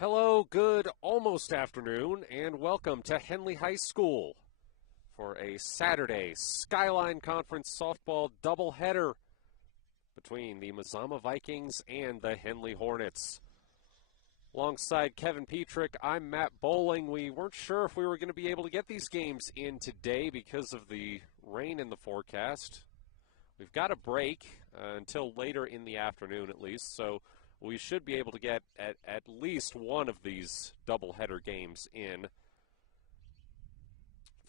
Hello, good almost afternoon, and welcome to Henley High School for a Saturday Skyline Conference softball doubleheader between the Mazama Vikings and the Henley Hornets. Alongside Kevin Petrick, I'm Matt Bowling. We weren't sure if we were going to be able to get these games in today because of the rain in the forecast. We've got a break until later in the afternoon at least, so we should be able to get at least one of these doubleheader games in.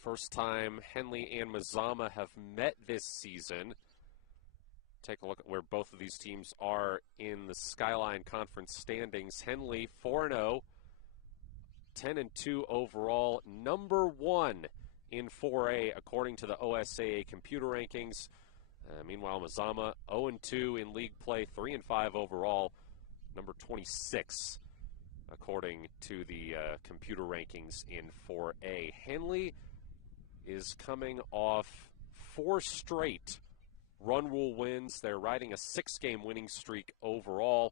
First time Henley and Mazama have met this season. Take a look at where both of these teams are in the Skyline Conference standings. Henley 4-0, 10-2 overall, number one in 4A according to the OSAA computer rankings. Meanwhile, Mazama 0-2 in league play, 3-5 overall, number 26 according to the computer rankings in 4A. Henley is coming off 4 straight run rule wins. They're riding a 6-game winning streak overall.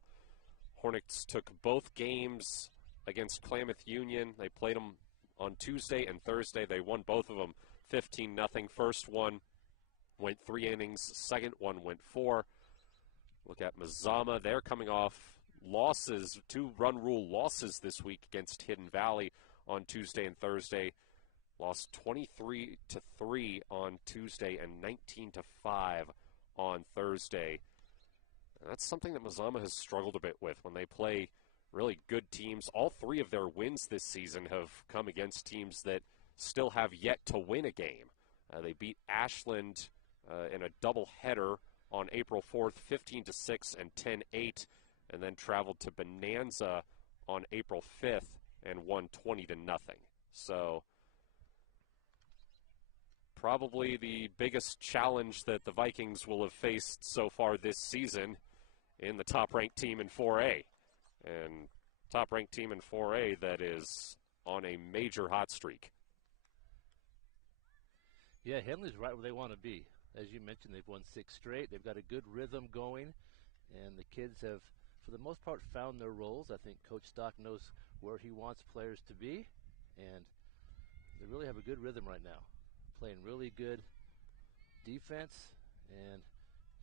Hornets took both games against Klamath Union. They played them on Tuesday and Thursday. They won both of them 15-0. First one went 3 innings. Second one went 4. Look at Mazama. They're coming off losses, 2 run rule losses this week against Hidden Valley on Tuesday and Thursday. Lost 23-3 on Tuesday and 19-5 on Thursday. And that's something that Mazama has struggled a bit with when they play really good teams. All 3 of their wins this season have come against teams that still have yet to win a game. They beat Ashland in a doubleheader on April 4th, 15-6 and 10-8, and then traveled to Bonanza on April 5th and won 20-0. So probably the biggest challenge that the Vikings will have faced so far this season in the top-ranked team in 4A. And top-ranked team in 4A that is on a major hot streak. Yeah, Henley's right where they want to be. As you mentioned, they've won 6 straight. They've got a good rhythm going, and the kids have, for the most part, found their roles. I think Coach Stock knows where he wants players to be, and they really have a good rhythm right now. Playing really good defense and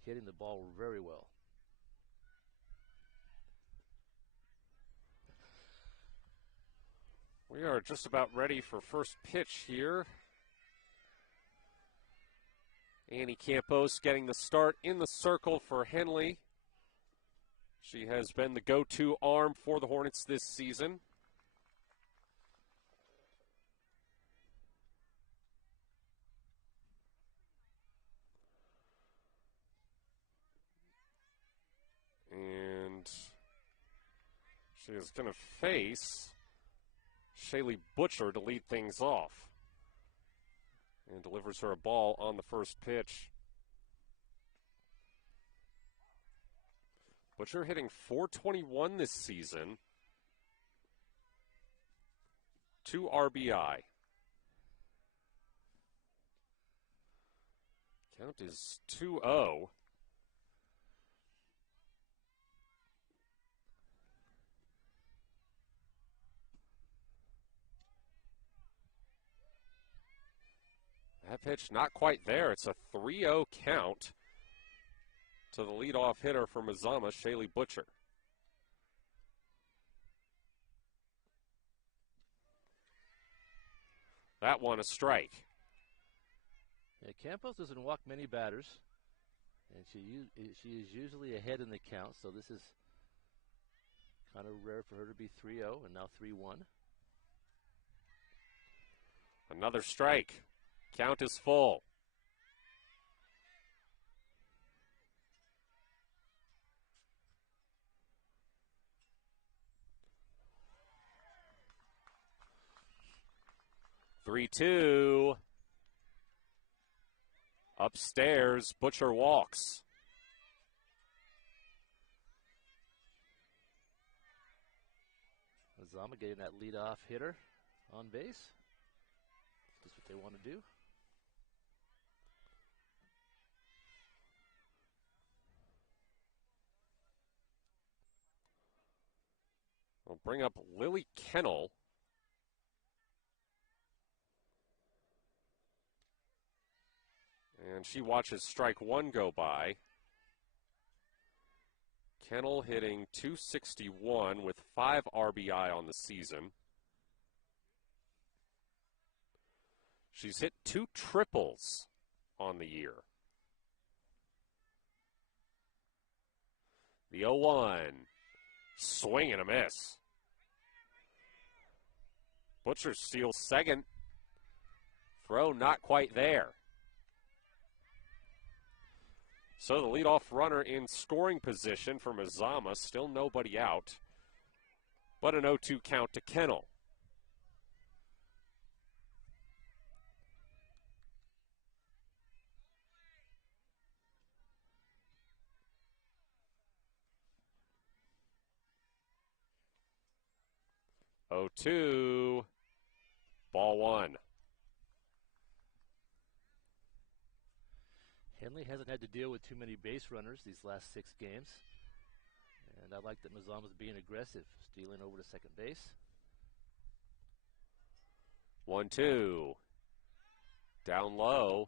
hitting the ball very well. We are just about ready for first pitch here. Annie Campos getting the start in the circle for Henley. She has been the go-to arm for the Hornets this season. And she is going to face Shaylee Butcher to lead things off. And delivers her a ball on the first pitch. Butcher hitting .421 this season. 2 RBI. Count is 2-0. That pitch not quite there. It's a 3-0 count to the leadoff hitter for Mazama, Shaylee Butcher. That one a strike. Yeah, Campos doesn't walk many batters, and she is usually ahead in the count, so this is kind of rare for her to be 3-0 and now 3-1. Another strike. Count is full. Three-two. Upstairs, Butcher walks. Mazama getting that leadoff hitter on base. That's what they want to do. Well, I'll bring up Lily Kennel. And she watches strike one go by. Kennel hitting .261 with 5 RBI on the season. She's hit 2 triples on the year. The 0-1. Swing and a miss. Butcher steals second. Throw not quite there. So the leadoff runner in scoring position for Mazama, still nobody out, but an 0-2 count to Kennel. Oh, 2, ball 1. Henley hasn't had to deal with too many base runners these last 6 games. And I like that Mazama's being aggressive, stealing over to second base. 1-2. Down low.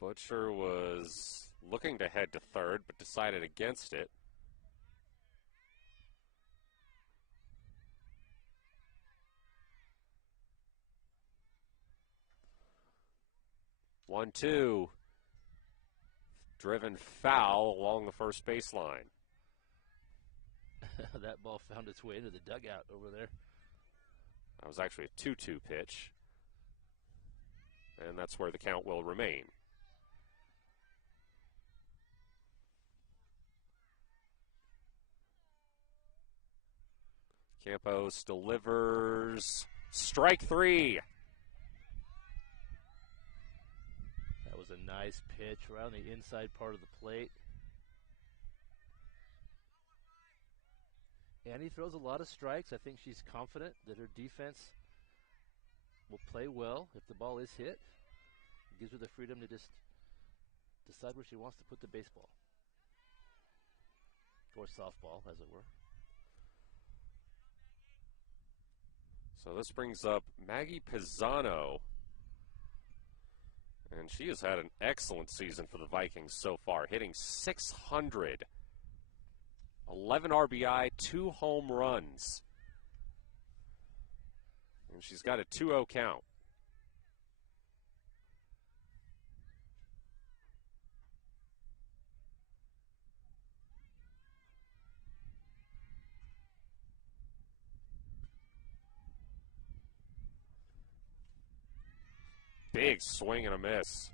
Butcher was looking to head to third, but decided against it. One, two, driven foul along the first baseline. That ball found its way into the dugout over there. That was actually a 2-2 pitch, and that's where the count will remain. Campos delivers strike 3. That was a nice pitch around the inside part of the plate. Annie throws a lot of strikes. I think she's confident that her defense will play well if the ball is hit. It gives her the freedom to just decide where she wants to put the baseball. Or softball, as it were. So this brings up Maggie Pisano. And she has had an excellent season for the Vikings so far, hitting .600. 11 RBI, 2 home runs. And she's got a 2-0 count. Big swing and a miss.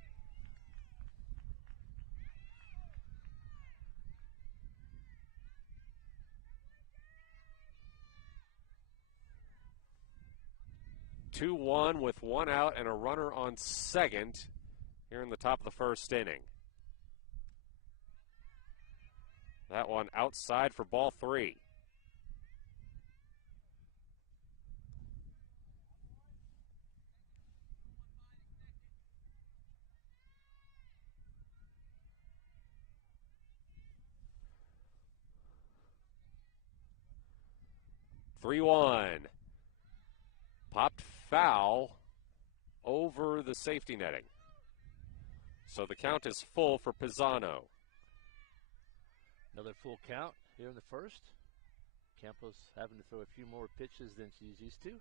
Two-one with 1 out and a runner on second here in the top of the first inning. That one outside for ball 3. Three-one. Popped foul over the safety netting. So the count is full for Pisano. Another full count here in the first. Campos having to throw a few more pitches than she's used to.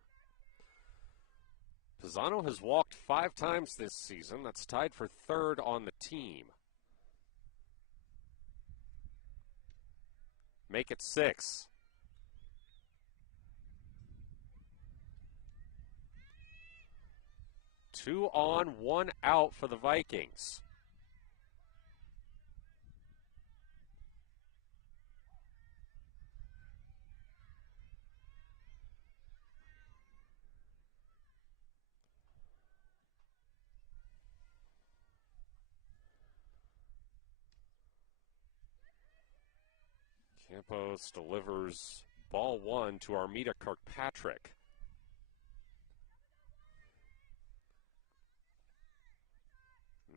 Pisano has walked 5 times this season. That's tied for 3rd on the team. Make it 6. Two on, 1 out for the Vikings. Campos delivers ball 1 to Armida Kirkpatrick.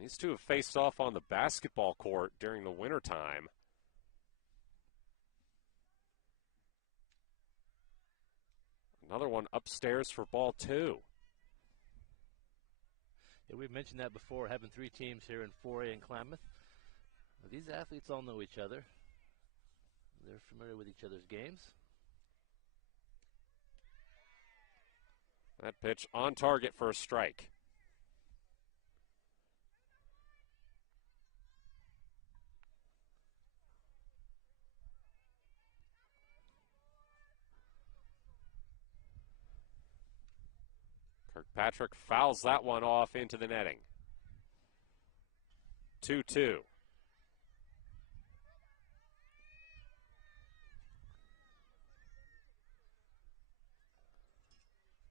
These two have faced off on the basketball court during the wintertime. Another one upstairs for ball 2. Yeah, we've mentioned that before, having 3 teams here in 4A in Klamath. These athletes all know each other. They're familiar with each other's games. That pitch on target for a strike. Kirkpatrick fouls that one off into the netting. 2-2.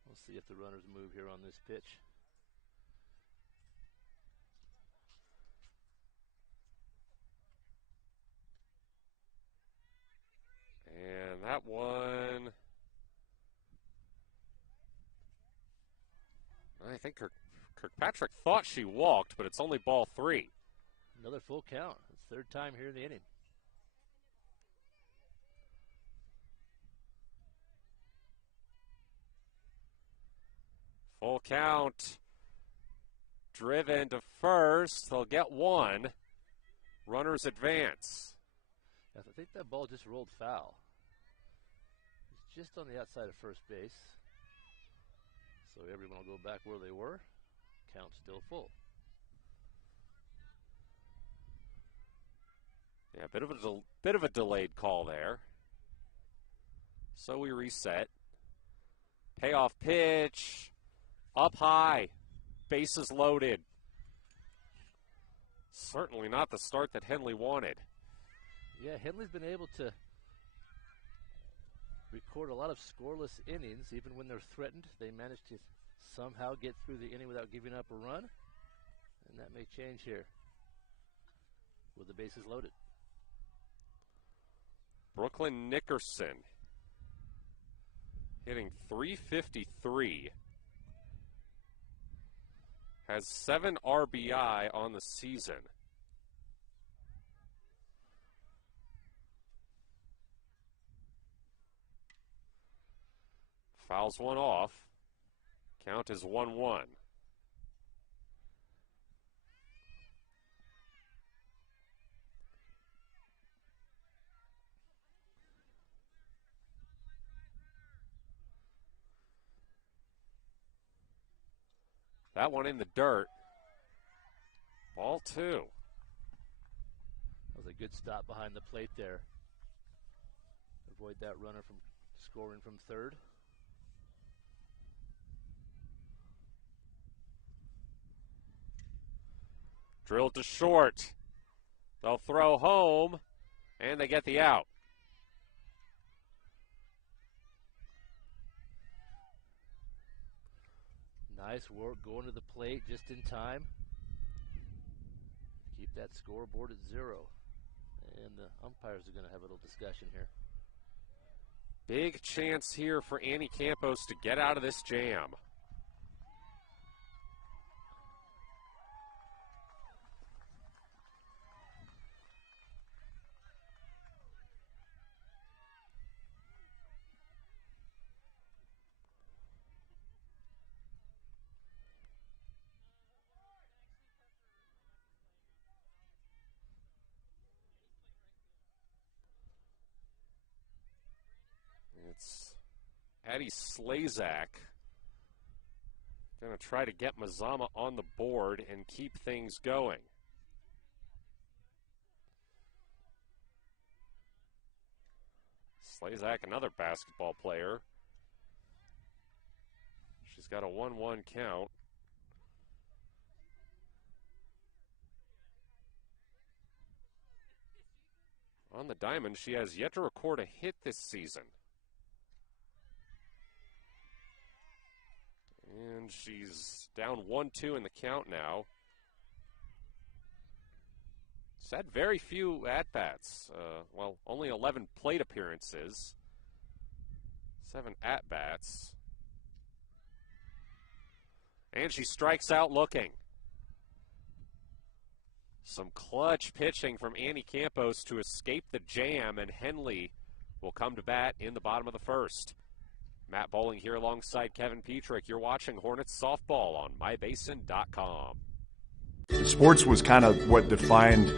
We'll see if the runners move here on this pitch. And that one, I think Kirkpatrick thought she walked, but it's only ball 3. Another full count. It's third time here in the inning. Full count. Driven to first. They'll get 1. Runners advance. I think that ball just rolled foul. It's just on the outside of first base. So everyone will go back where they were. Count still full. Yeah, bit of a delayed call there. So we reset. Payoff pitch. Up high. Bases loaded. Certainly not the start that Henley wanted. Yeah, Henley's been able to record a lot of scoreless innings. Even when they're threatened, they manage to somehow get through the inning without giving up a run. And that may change here with the bases loaded. Brooklyn Nickerson hitting .353. Has 7 RBI on the season. Fouls one off. Count is 1-1. That one in the dirt. Ball 2. That was a good stop behind the plate there. Avoid that runner from scoring from third. Drilled to short. They'll throw home, and they get the out. Nice work going to the plate just in time. Keep that scoreboard at 0. And the umpires are going to have a little discussion here. Big chance here for Annie Campos to get out of this jam. It's Addie Slazak going to try to get Mazama on the board and keep things going. Slazak, another basketball player. She's got a 1-1 count. On the diamond, she has yet to record a hit this season. And she's down 1-2 in the count now. She's had very few at-bats. Well, only 11 plate appearances. 7 at-bats. And she strikes out looking. Some clutch pitching from Annie Campos to escape the jam, and Henley will come to bat in the bottom of the first. Matt Bowling here alongside Kevin Petrick. You're watching Hornets softball on mybasin.com. Sports was kind of what defined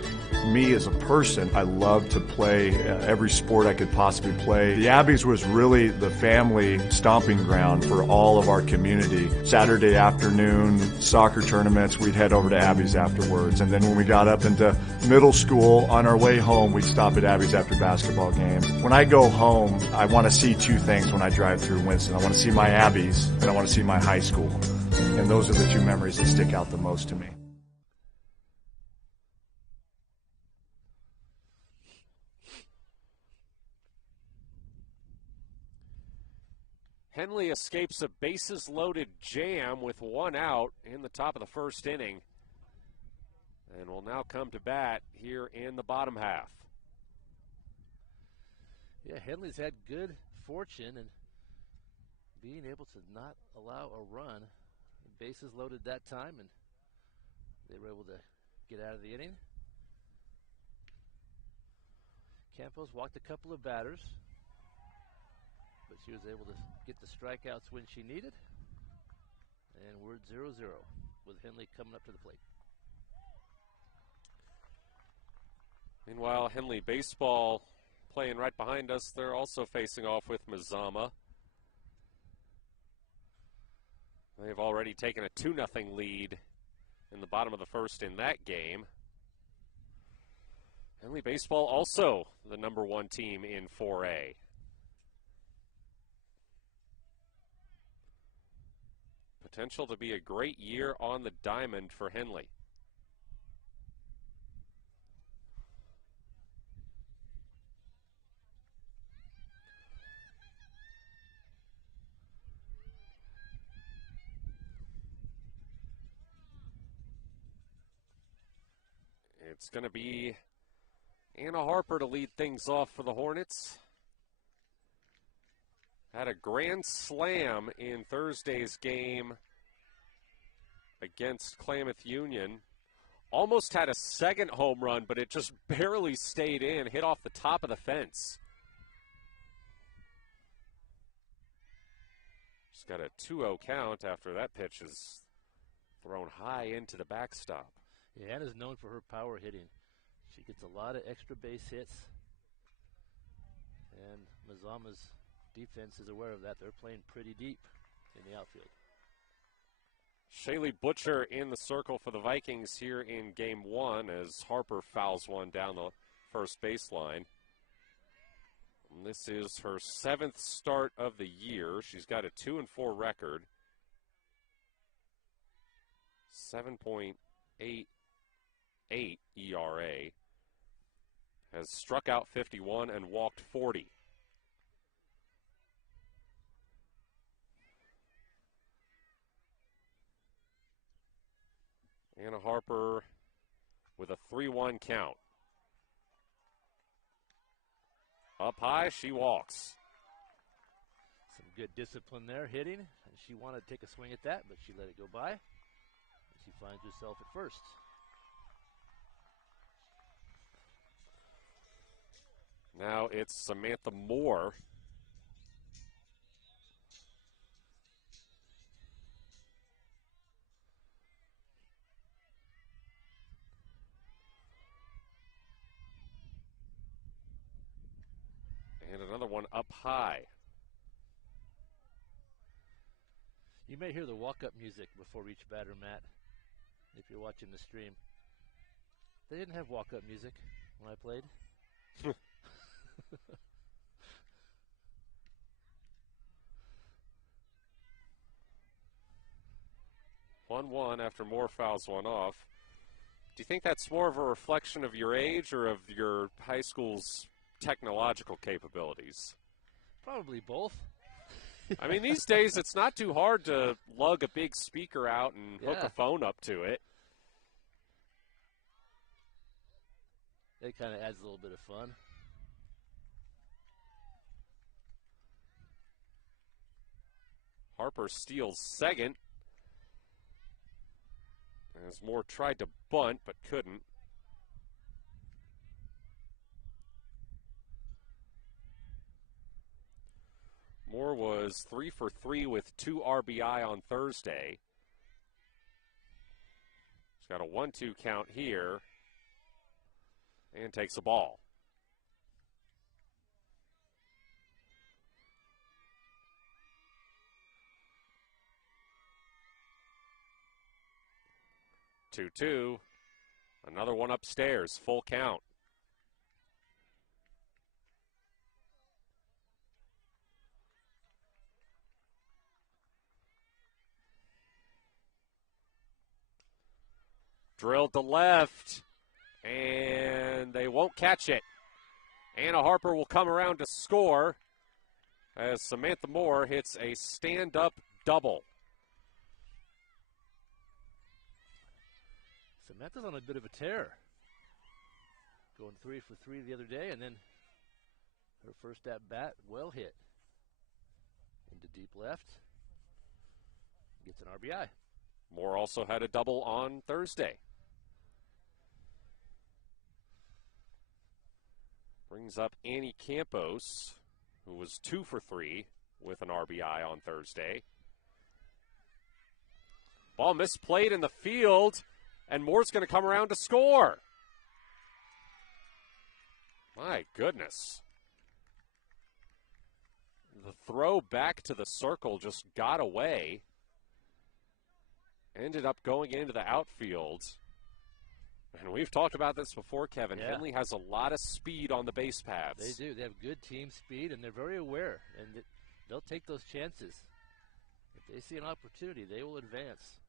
me as a person. I loved to play every sport I could possibly play. The Abbeys was really the family stomping ground for all of our community. Saturday afternoon soccer tournaments, we'd head over to Abbeys afterwards. And then when we got up into middle school, on our way home, we'd stop at Abbeys after basketball games. When I go home, I want to see two things when I drive through Winston. I want to see my Abbeys and I want to see my high school. And those are the two memories that stick out the most to me. Henley escapes a bases-loaded jam with one out in the top of the first inning and will now come to bat here in the bottom half. Yeah, Henley's had good fortune in being able to not allow a run. The bases loaded that time, and they were able to get out of the inning. Campos walked a couple of batters, but she was able to get the strikeouts when she needed. And we're at 0-0 with Henley coming up to the plate. Meanwhile, Henley baseball playing right behind us. They're also facing off with Mazama. They've already taken a 2-0 lead in the bottom of the first in that game. Henley baseball also the #1 team in 4A. Potential to be a great year on the diamond for Henley. It's going to be Anna Harper to lead things off for the Hornets. Had a grand slam in Thursday's game against Klamath Union. Almost had a second home run, but it just barely stayed in, hit off the top of the fence. She's got a 2-0 count after that pitch is thrown high into the backstop. Yeah, Anna's known for her power hitting. She gets a lot of extra base hits, and Mazama's defense is aware of that. They're playing pretty deep in the outfield. Shaylee Butcher in the circle for the Vikings here in game 1 as Harper fouls one down the first baseline. And this is her 7th start of the year. She's got a 2-4 record. 7.88 ERA. Has struck out 51 and walked 40. Anna Harper with a 3-1 count. Up high, she walks. Some good discipline there, hitting. And she wanted to take a swing at that, but she let it go by. And she finds herself at first. Now it's Samantha Moore. And another one up high. You may hear the walk-up music before each batter, Matt, if you're watching the stream. They didn't have walk-up music when I played. 1-1 after Moore fouls one off. Do you think that's more of a reflection of your age or of your high school's technological capabilities? Probably both. I mean, these days it's not too hard to lug a big speaker out and hook a phone up to it. It kind of adds a little bit of fun. Harper steals second. As Moore tried to bunt but couldn't. Moore was 3 for 3 with 2 RBI on Thursday. He's got a 1-2 count here and takes the ball. Two. Another one upstairs. Full count. Drilled to left, and they won't catch it. Anna Harper will come around to score as Samantha Moore hits a stand-up double. Samantha's on a bit of a tear. Going 3 for 3 the other day, and then her first at bat, well hit. Into deep left. Gets an RBI. Moore also had a double on Thursday. Brings up Annie Campos, who was 2 for 3 with an RBI on Thursday. Ball misplayed in the field, and Moore's going to come around to score. My goodness. The throw back to the circle just got away. Ended up going into the outfield. And we've talked about this before, Kevin. Yeah. Henley has a lot of speed on the base paths. They do. They have good team speed, and they're very aware. And they'll take those chances. If they see an opportunity, they will advance.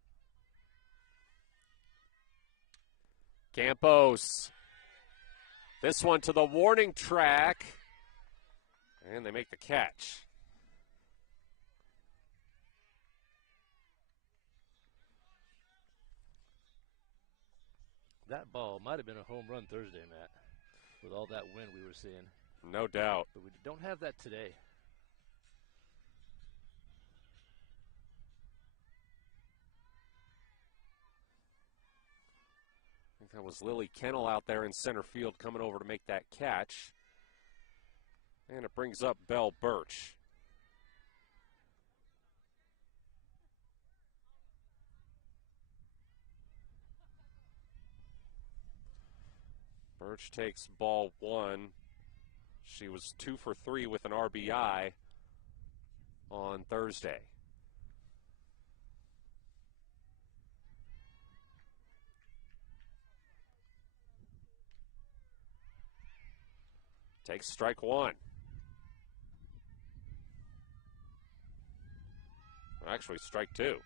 Campos. This one to the warning track. And they make the catch. That ball might have been a home run Thursday, Matt, with all that wind we were seeing. No doubt. But we don't have that today. I think that was Lily Kennel out there in center field coming over to make that catch. And it brings up Belle Birch. Birch takes ball 1. She was 2 for 3 with an RBI on Thursday. Takes strike 1. Actually, strike 2.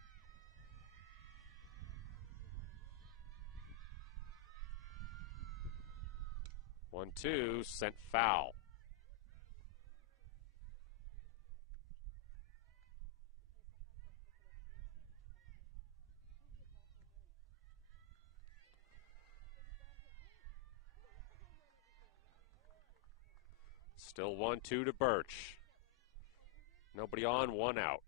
One, two, sent foul. Still 1-2 to Birch. Nobody on, 1 out.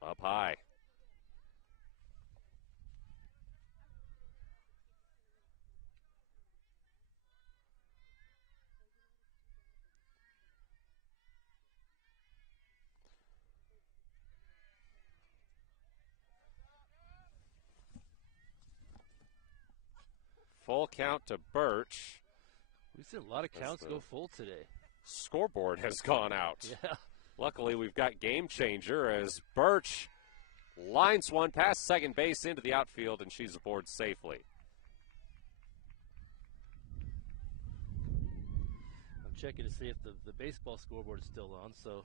Up high. Full count to Birch. We've seen a lot of counts go full today. Scoreboard has gone out. Yeah. Luckily, we've got game changer as Birch lines one past second base into the outfield, and she's aboard safely. I'm checking to see if the baseball scoreboard is still on, so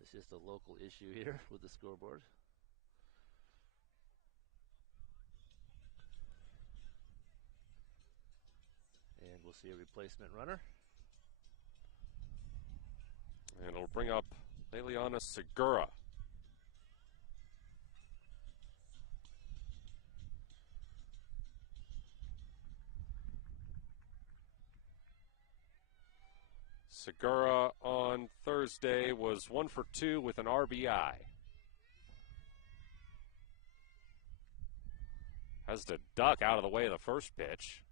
it's just a local issue here with the scoreboard. And we'll see a replacement runner. And it'll bring up Liliana Segura. Segura on Thursday was 1 for 2 with an RBI. Has to duck out of the way of the first pitch.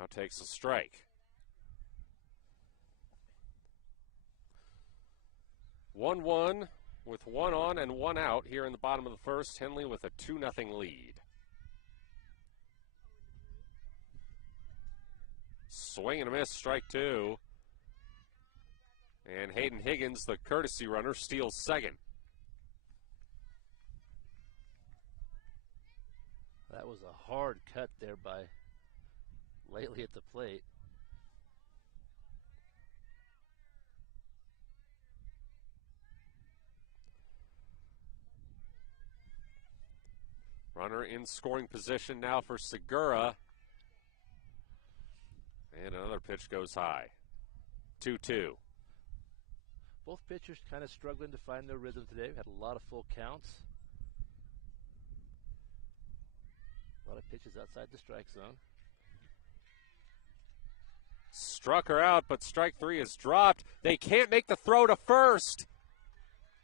Now takes a strike. 1-1 with one on and one out here in the bottom of the first. Henley with a 2-0 lead. Swing and a miss, strike two. And Hayden Higgins, the courtesy runner, steals second. That was a hard cut there by Lately at the plate. Runner in scoring position now for Segura. And another pitch goes high. 2-2. Both pitchers kind of struggling to find their rhythm today. We've had a lot of full counts. A lot of pitches outside the strike zone. Struck her out, but strike three is dropped. They can't make the throw to first.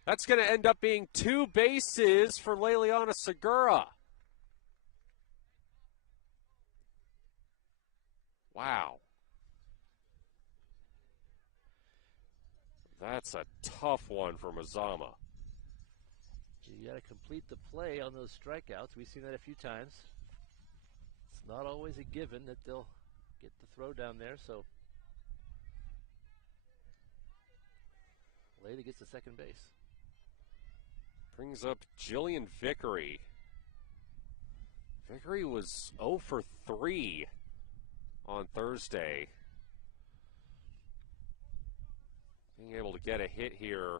That's going to end up being two bases for Leliana Segura. Wow. That's a tough one for Mazama. You got to complete the play on those strikeouts. We've seen that a few times. It's not always a given that they'll get the throw down there, so Lady gets to second base. Brings up Jillian Vickery. Vickery was 0 for 3 on Thursday. Being able to get a hit here,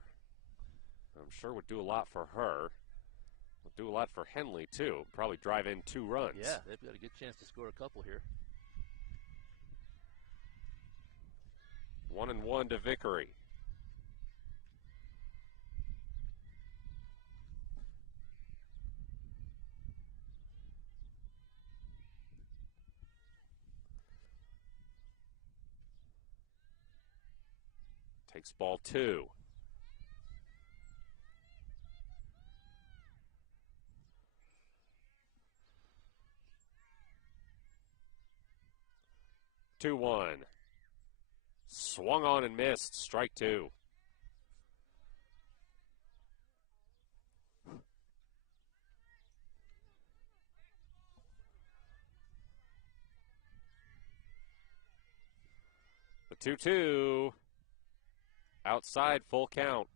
I'm sure would do a lot for her. Would do a lot for Henley, too. Probably drive in 2 runs. Yeah, they've got a good chance to score a couple here. 1-1 to Vickery. Takes ball 2. Two one. Swung on and missed. Strike 2. The 2-2. Outside, full count.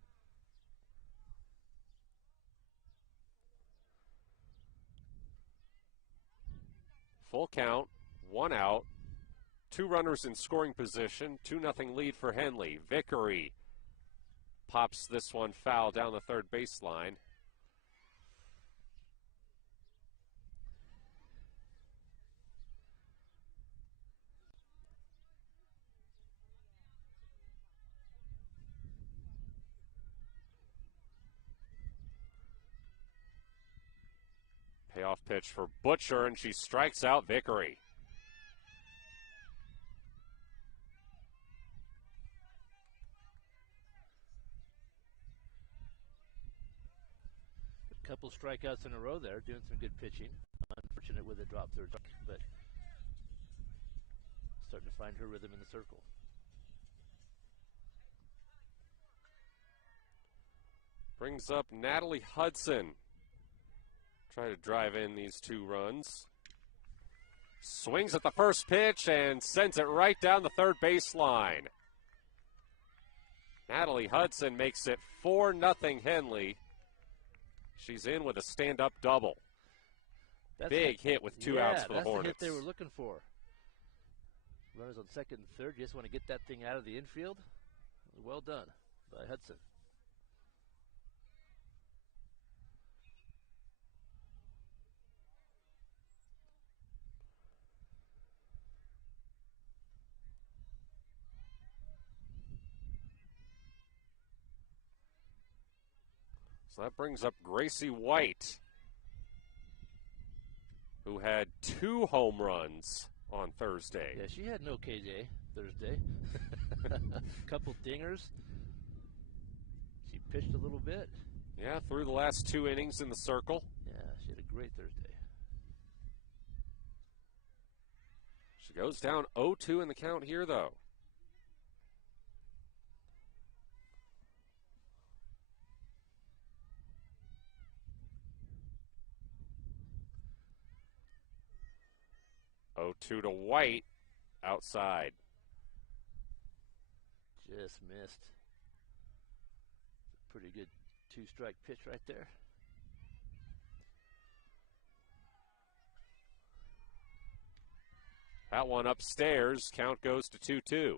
Full count, 1 out. 2 runners in scoring position, 2-0 lead for Henley. Vickery pops this one foul down the third baseline. Payoff pitch for Butcher, and she strikes out Vickery. A couple strikeouts in a row there, doing some good pitching. Unfortunate with a drop third, but starting to find her rhythm in the circle. Brings up Natalie Hudson. Try to drive in these 2 runs. Swings at the first pitch and sends it right down the third baseline. Natalie Hudson makes it 4-0 Henley. She's in with a stand-up double. Big hit with 2 outs for the Hornets. That's the hit they were looking for. Runners on second and third. You just want to get that thing out of the infield. Well done by Hudson. So that brings up Gracie White, who had 2 home runs on Thursday. Yeah, she had an okay day Thursday. Couple dingers. She pitched a little bit. Yeah, through the last 2 innings in the circle. Yeah, she had a great Thursday. She goes down 0-2 in the count here, though. Oh, 2 to White, outside. Just missed. Pretty good two-strike pitch right there. That one upstairs. Count goes to 2-2.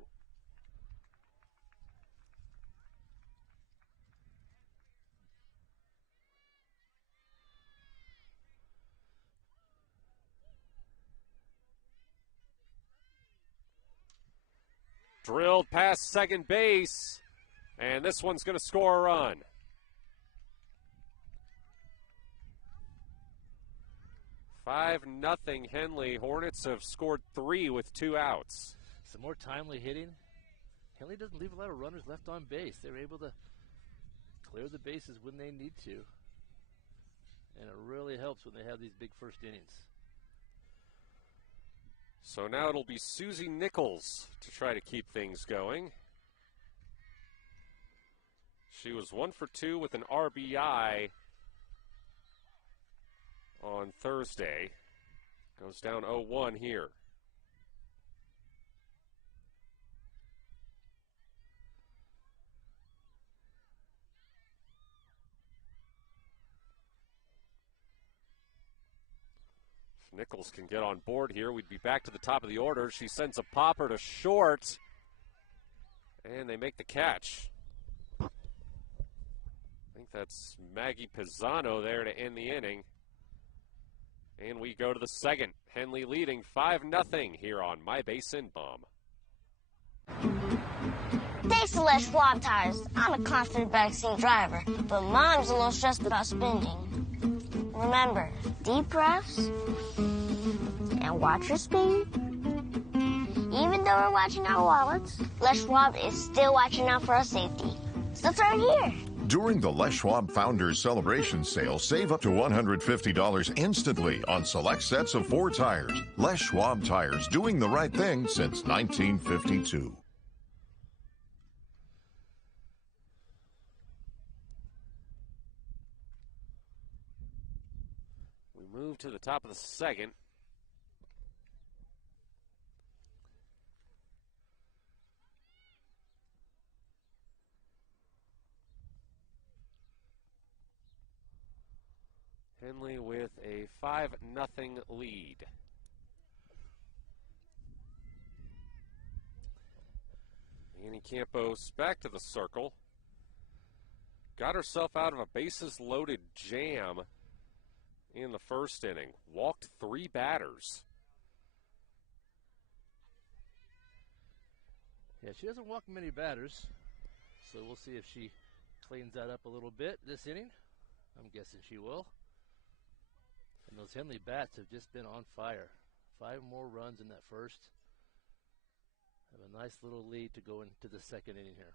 Drilled past second base, and this one's going to score a run. Five nothing Henley. Hornets have scored 3 with 2 outs. Some more timely hitting. Henley doesn't leave a lot of runners left on base. They're able to clear the bases when they need to. And it really helps when they have these big first innings. So now it'll be Susie Nichols to try to keep things going. She was 1 for 2 with an RBI on Thursday. Goes down 0-1 here. If Nichols can get on board here, we'd be back to the top of the order. She sends a popper to short, and they make the catch. I think that's Maggie Pisano there to end the inning. And we go to the second. Henley leading 5-0 here on My Base in Bomb. Thanks to Les Schwab Tires, I'm a confident backseat driver, but Mom's a little stressed about spending. Remember, deep breaths and watch your speed. Even though we're watching our wallets, Les Schwab is still watching out for our safety. It's the 3rd year. During the Les Schwab Founders Celebration Sale, save up to $150 instantly on select sets of 4 tires. Les Schwab Tires, doing the right thing since 1952. We move to the top of the second. Henley with a 5-0 lead. Annie Campos back to the circle. Got herself out of a bases-loaded jam in the first inning. Walked 3 batters. Yeah, she doesn't walk many batters, so we'll see if she cleans that up a little bit this inning. I'm guessing she will. And those Henley bats have just been on fire. 5 more runs in that first. Have a nice little lead to go into the second inning here.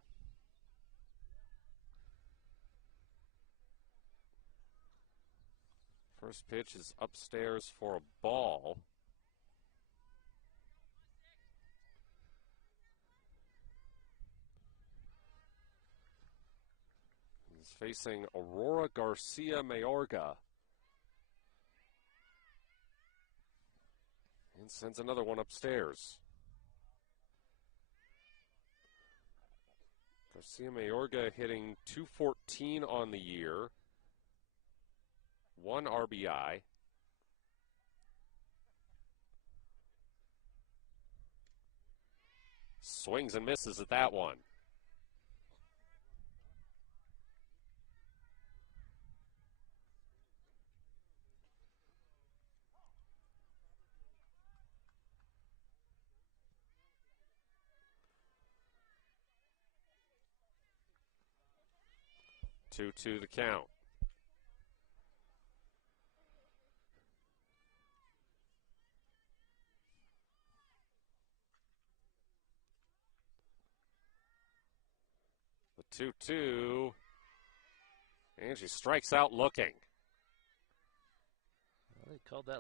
First pitch is upstairs for a ball. He's facing Aurora Garcia Mayorga. And sends another one upstairs. Garcia Mayorga hitting .214 on the year. 1 RBI. Swings and misses at that one. Two the count. The 2-2. And she strikes out looking. Well, they called that.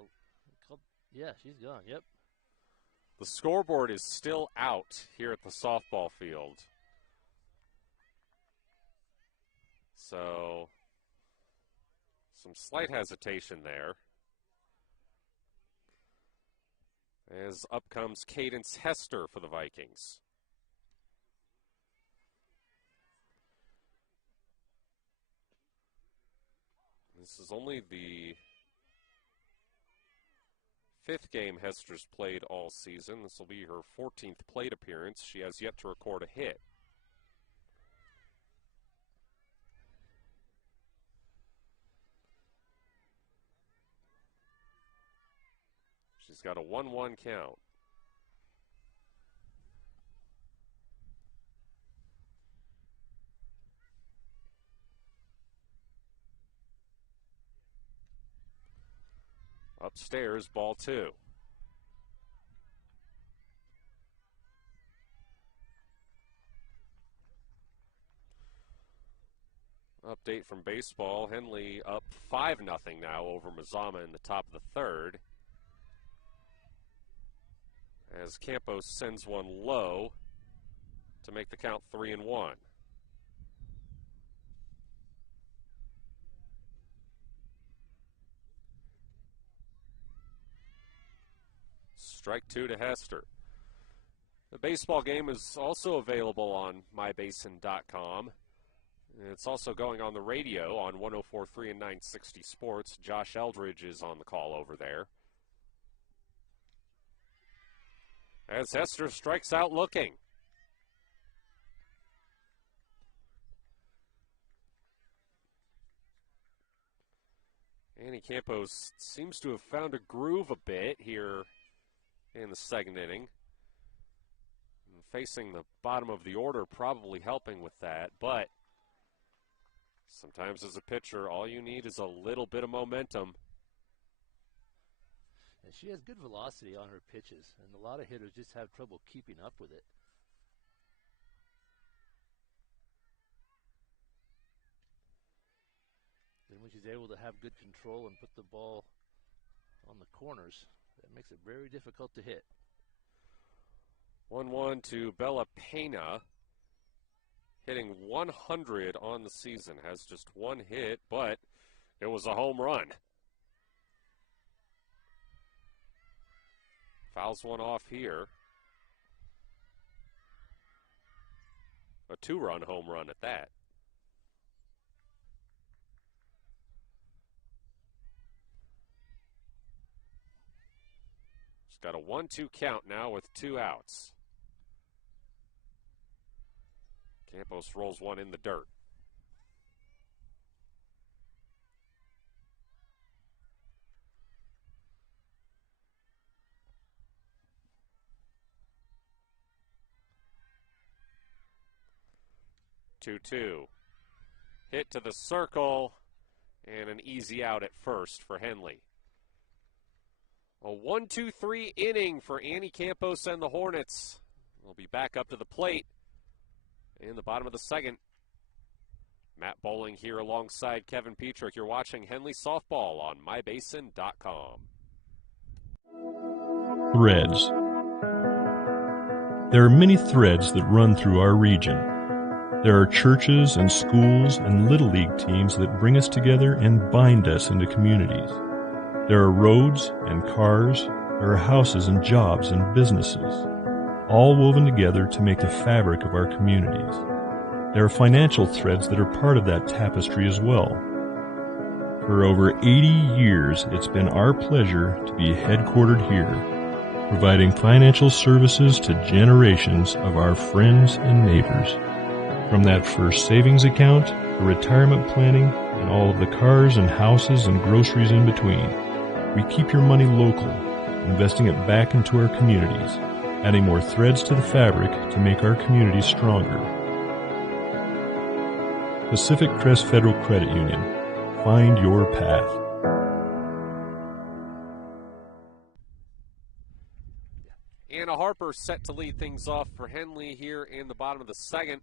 Yeah, she's gone. Yep. The scoreboard is still out here at the softball field. So, some slight hesitation there. As up comes Cadence Hester for the Vikings. This is only the 5th game Hester's played all season. This will be her 14th plate appearance. She has yet to record a hit. She's got a 1-1 count. Upstairs, ball 2. Update from baseball. Henley up 5-0 now over Mazama in the top of the 3rd. As Campos sends one low to make the count 3-1. Strike 2 to Hester. The baseball game is also available on mybasin.com. It's also going on the radio on 104.3 and 960 Sports. Josh Eldridge is on the call over there. As Hester strikes out looking. Annie Campos seems to have found a groove a bit here in the 2nd inning. And facing the bottom of the order probably helping with that, but sometimes as a pitcher, all you need is a little bit of momentum. And she has good velocity on her pitches, and a lot of hitters just have trouble keeping up with it. Then when she's able to have good control and put the ball on the corners, that makes it very difficult to hit. 1-1 to Bella Pena. Hitting 100 on the season. Has just one hit, but it was a home run. Fouls one off here. A 2-run home run at that. She's got a 1-2 count now with 2 outs. Campos rolls one in the dirt. Two. Hit to the circle, and an easy out at first for Henley. A 1-2-3 inning for Annie Campos and the Hornets. They'll be back up to the plate in the bottom of the 2nd. Matt Bowling here alongside Kevin Petrick. You're watching Henley Softball on mybasin.com. Threads. There are many threads that run through our region. There are churches and schools and Little League teams that bring us together and bind us into communities. There are roads and cars. There are houses and jobs and businesses, all woven together to make the fabric of our communities. There are financial threads that are part of that tapestry as well. For over 80 years, it's been our pleasure to be headquartered here, providing financial services to generations of our friends and neighbors. From that first savings account, to retirement planning, and all of the cars and houses and groceries in between, we keep your money local, investing it back into our communities, adding more threads to the fabric to make our communities stronger. Pacific Crest Federal Credit Union. Find your path. Anna Harper set to lead things off for Henley here in the bottom of the 2nd.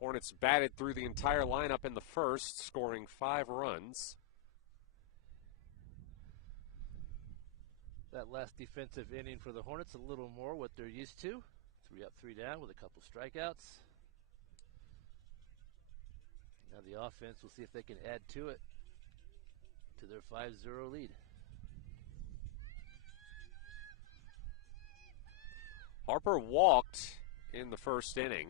Hornets batted through the entire lineup in the 1st, scoring 5 runs. That last defensive inning for the Hornets, a little more what they're used to. 3 up, 3 down with a couple strikeouts. Now the offense, we'll see if they can add to it, to their 5-0 lead. Harper walked in the first inning.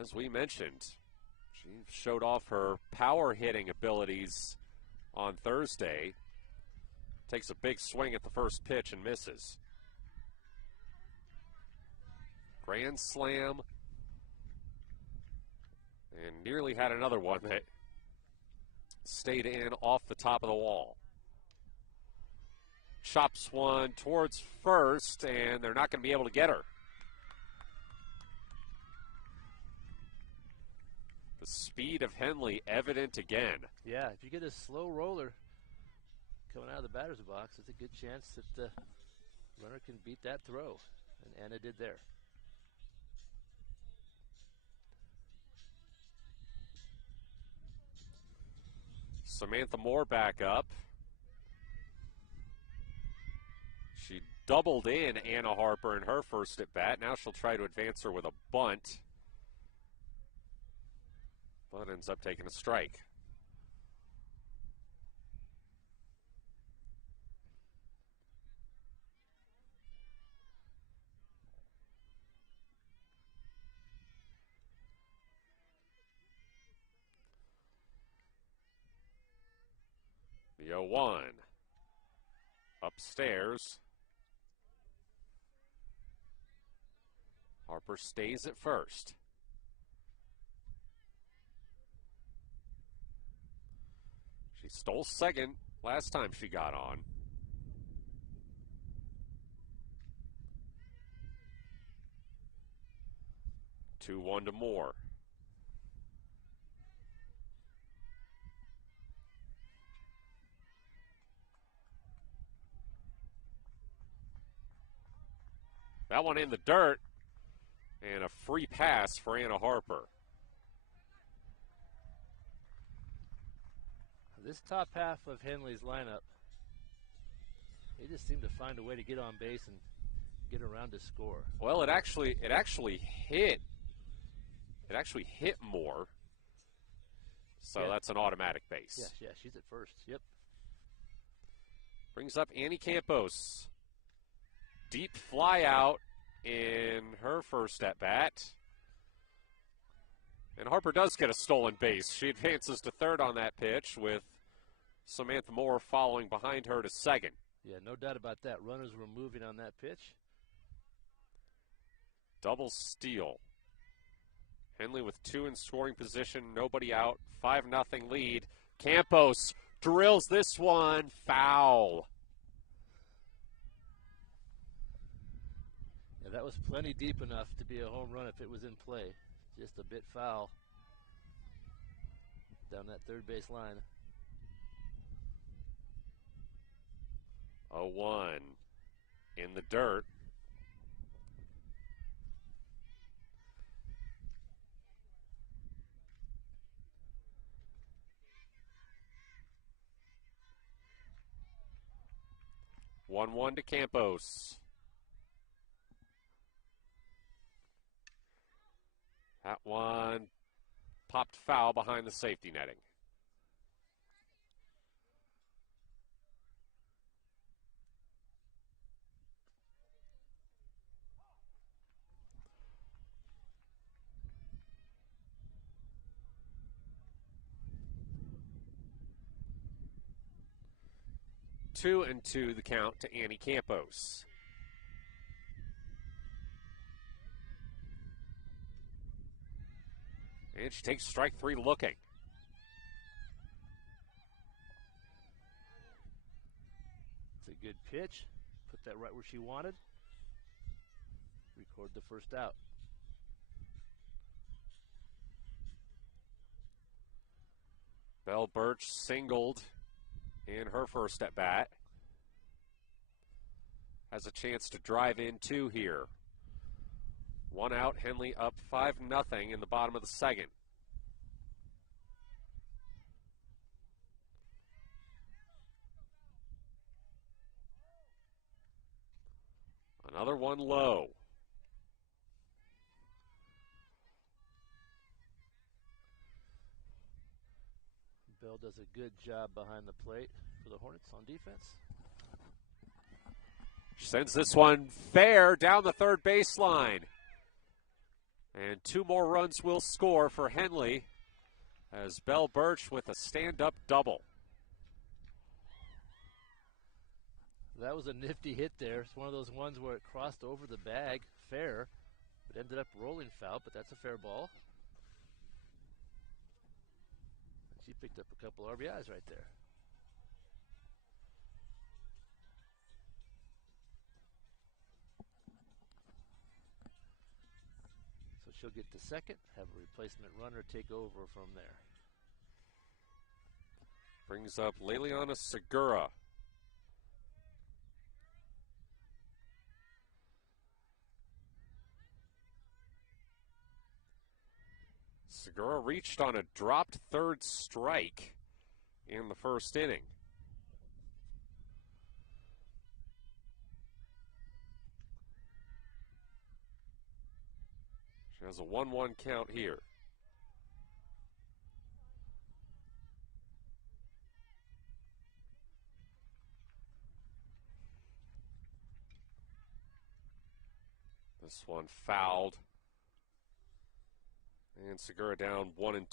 As we mentioned, she showed off her power hitting abilities on Thursday. Takes a big swing at the first pitch and misses. Grand slam. And nearly had another one that stayed in off the top of the wall. Chops one towards first, and they're not going to be able to get her. The speed of Henley evident again. Yeah, if you get a slow roller coming out of the batter's box, it's a good chance that the runner can beat that throw, and Anna did there. Samantha Moore back up. She doubled in Anna Harper in her first at bat. Now she'll try to advance her with a bunt, but ends up taking a strike. The 0-1. Upstairs. Harper stays at first. She stole second last time she got on. Two 1 to Moore. That one in the dirt, and a free pass for Anna Harper. This top half of Henley's lineup, they just seem to find a way to get on base and get around to score. Well, it actually hit Moore. So yeah. That's an automatic base. Yeah, she's at first. Yep. Brings up Annie Campos. Deep fly out in her first at bat. And Harper does get a stolen base. She advances to third on that pitch with Samantha Moore following behind her to second. Yeah, no doubt about that. Runners were moving on that pitch. Double steal. Henley with 2 in scoring position, nobody out, 5-0 lead. Campos drills this one, foul. Yeah, that was plenty deep enough to be a home run if it was in play. Just a bit foul down that third base line. 0-1 in the dirt. One to Campos. That one popped foul behind the safety netting. Two and two the count to Annie Campos. And she takes strike 3 looking. It's a good pitch. Put that right where she wanted. Record the first out. Belle Birch singled in her first at bat. Has a chance to drive in 2 here. 1 out, Henley up 5-0 in the bottom of the second. Another one low. Bell does a good job behind the plate for the Hornets on defense. Sends this one fair down the third baseline. And 2 more runs will score for Henley as Bell Birch with a stand-up double. That was a nifty hit there. It's one of those ones where it crossed over the bag, fair. It ended up rolling foul, but that's a fair ball. She picked up a couple RBIs right there. So she'll get to second, have a replacement runner take over from there. Brings up Leliana Segura. Segura reached on a dropped third strike in the first inning. She has a 1-1 count here. This one fouled. And Segura down 1-2.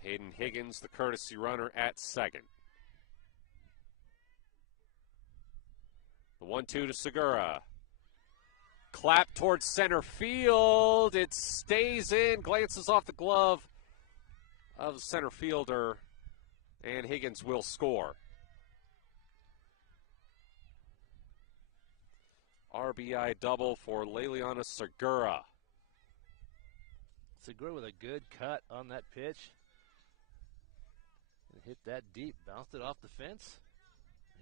Hayden Higgins, the courtesy runner at second. The 1-2 to Segura. Clap towards center field. It stays in, glances off the glove of the center fielder, and Higgins will score. RBI double for Leliana Segura. Segura with a good cut on that pitch. And hit that deep, bounced it off the fence.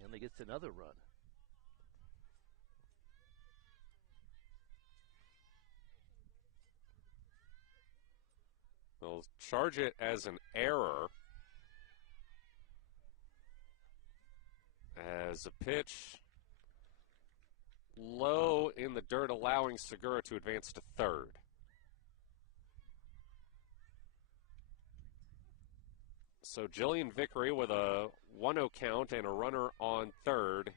Henley gets another run. They'll charge it as an error as a pitch low in the dirt, allowing Segura to advance to third. So Jillian Vickery with a 1-0 count and a runner on third.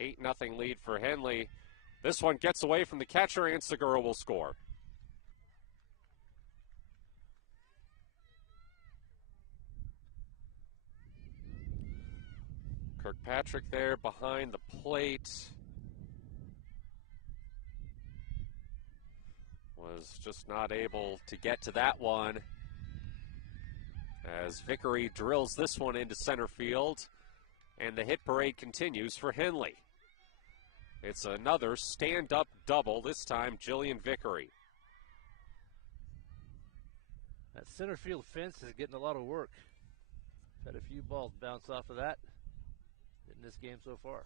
8-0 lead for Henley. This one gets away from the catcher, and Segura will score. Kirkpatrick there behind the plate. Was just not able to get to that one as Vickery drills this one into center field, and the hit parade continues for Henley. It's another stand-up double, this time Jillian Vickery. That center field fence is getting a lot of work. Had a few balls bounce off of that in this game so far.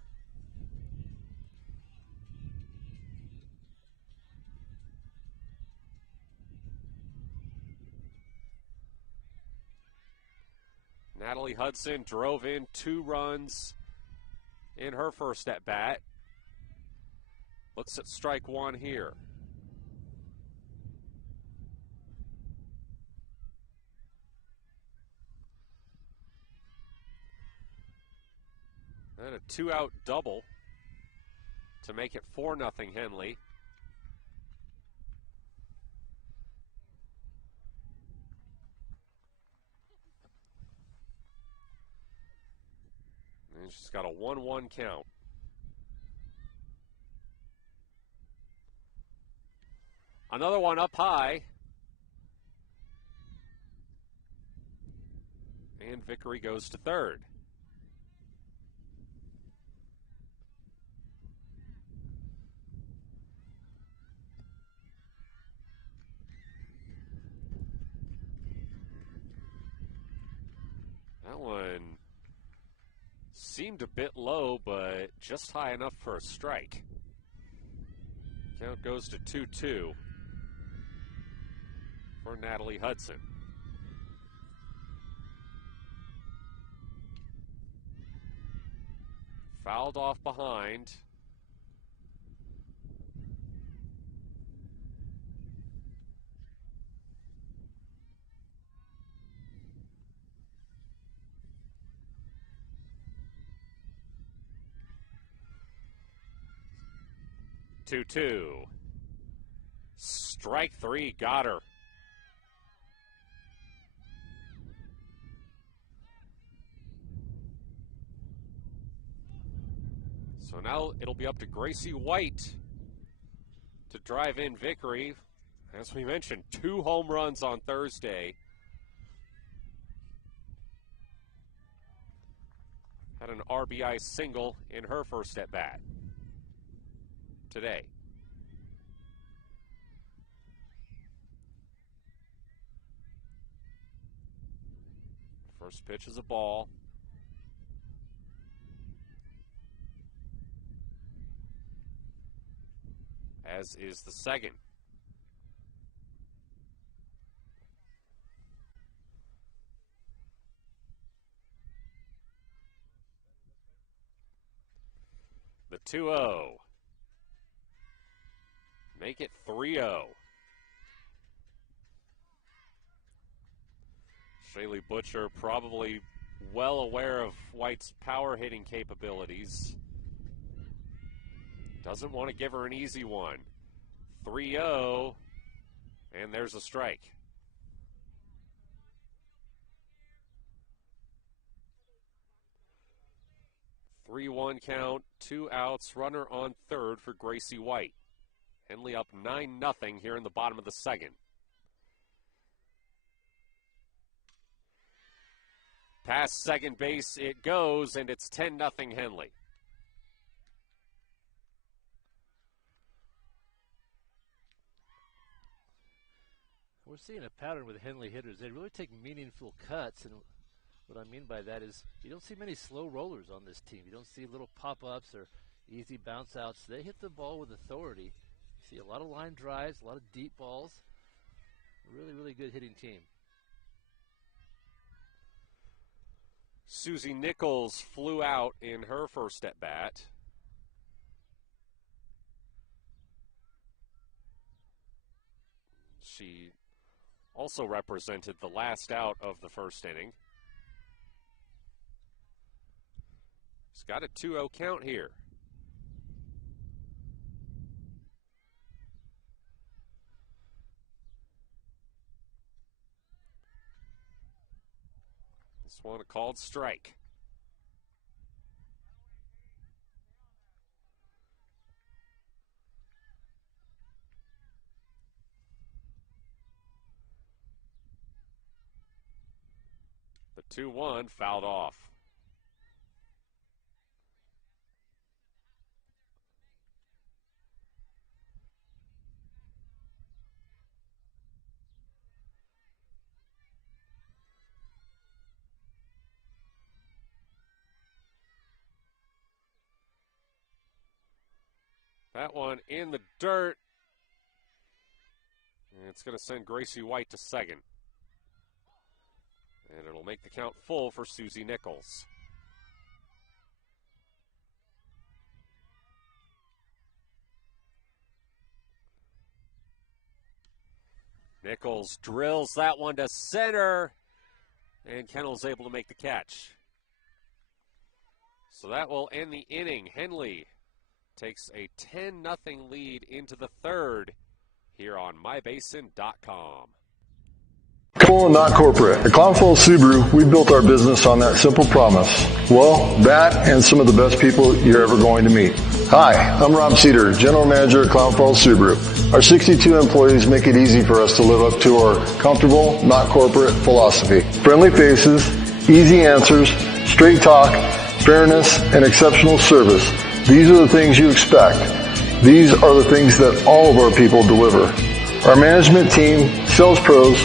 Natalie Hudson drove in 2 runs in her first at-bat. Looks at strike 1 here. And a 2-out double to make it 4-0 Henley. And she's got a 1-1 count. Another one up high. And Vickery goes to third. That one seemed a bit low, but just high enough for a strike. Count goes to 2-2 for Natalie Hudson. Fouled off behind. Two. Strike three, got her. So now it'll be up to Gracie White to drive in victory. As we mentioned, 2 home runs on Thursday. Had an RBI single in her first at bat today. First pitch is a ball. As is the second. The 2-0. Make it 3-0. Shaylee Butcher probably well aware of White's power hitting capabilities. Doesn't want to give her an easy one. 3-0, and there's a strike. 3-1 count, 2 outs, runner on third for Gracie White. Henley up 9-0 here in the bottom of the second. Past second base it goes, and it's 10-0 Henley. We're seeing a pattern with Henley hitters. They really take meaningful cuts, and what I mean by that is you don't see many slow rollers on this team. You don't see little pop-ups or easy bounce-outs. They hit the ball with authority. You see a lot of line drives, a lot of deep balls. Really, really good hitting team. Susie Nichols flew out in her first at-bat. She also represented the last out of the first inning. She's got a 2-0 count here. This one a called strike. The 2-1 fouled off. That one in the dirt. And it's going to send Gracie White to second. And it'll make the count full for Susie Nichols. Nichols drills that one to center. And Kendall's able to make the catch. So that will end the inning. Henley takes a 10-0 lead into the third here on mybasin.com. Full, not corporate. At Clown Falls Subaru, we built our business on that simple promise. Well, that and some of the best people you're ever going to meet. Hi, I'm Rob Cedar, General Manager at Clown Falls Subaru. Our 62 employees make it easy for us to live up to our comfortable, not corporate philosophy. Friendly faces, easy answers, straight talk, fairness, and exceptional service. These are the things you expect. These are the things that all of our people deliver. Our management team, sales pros,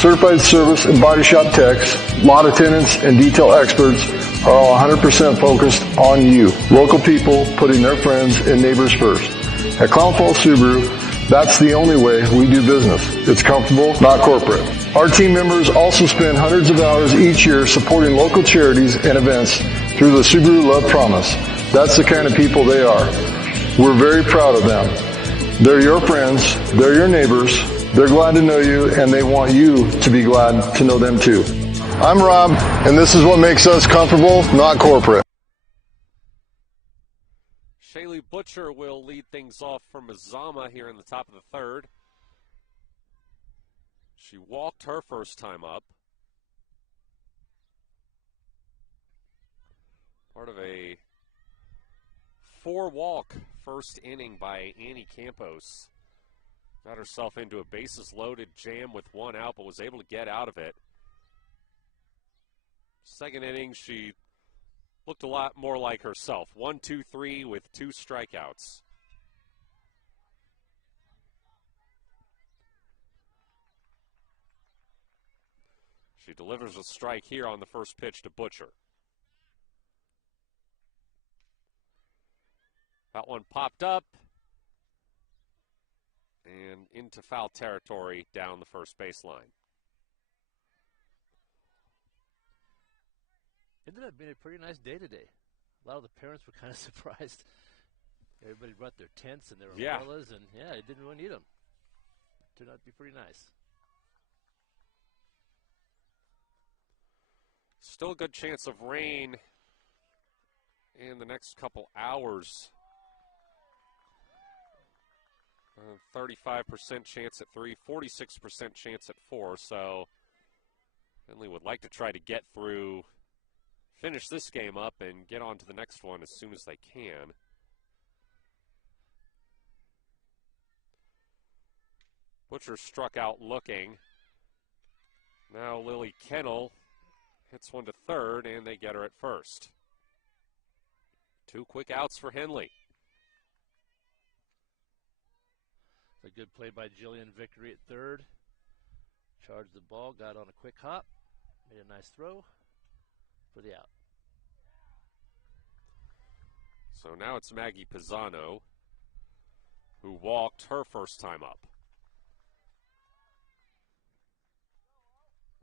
certified service and body shop techs, lot attendants, and detail experts are all 100% focused on you. Local people putting their friends and neighbors first. At Clown Falls Subaru, that's the only way we do business. It's comfortable, not corporate. Our team members also spend hundreds of hours each year supporting local charities and events through the Subaru Love Promise. That's the kind of people they are. We're very proud of them. They're your friends, they're your neighbors, they're glad to know you, and they want you to be glad to know them too. I'm Rob, and this is what makes us comfortable, not corporate. Shaylee Butcher will lead things off for Mazama here in the top of the third. She walked her first time up. Part of a four-walk first inning by Annie Campos. Got herself into a bases-loaded jam with one out, but was able to get out of it. Second inning, she looked a lot more like herself. 1-2-3 with 2 strikeouts. She delivers a strike here on the first pitch to Butcher. That one popped up and into foul territory down the first baseline. Ended up being a pretty nice day today. A lot of the parents were kind of surprised. Everybody brought their tents and their umbrellas, and it didn't really need them. Turned out to be pretty nice. Still a good chance of rain in the next couple hours. 35% chance at 3, 46% chance at 4. So Henley would like to try to get through, finish this game up, and get on to the next one as soon as they can. Butcher struck out looking. Now Lily Kennel hits one to third, and they get her at first. 2 quick outs for Henley. A good play by Jillian Vickery at third. Charged the ball, got on a quick hop, made a nice throw for the out. So now it's Maggie Pisano, who walked her first time up.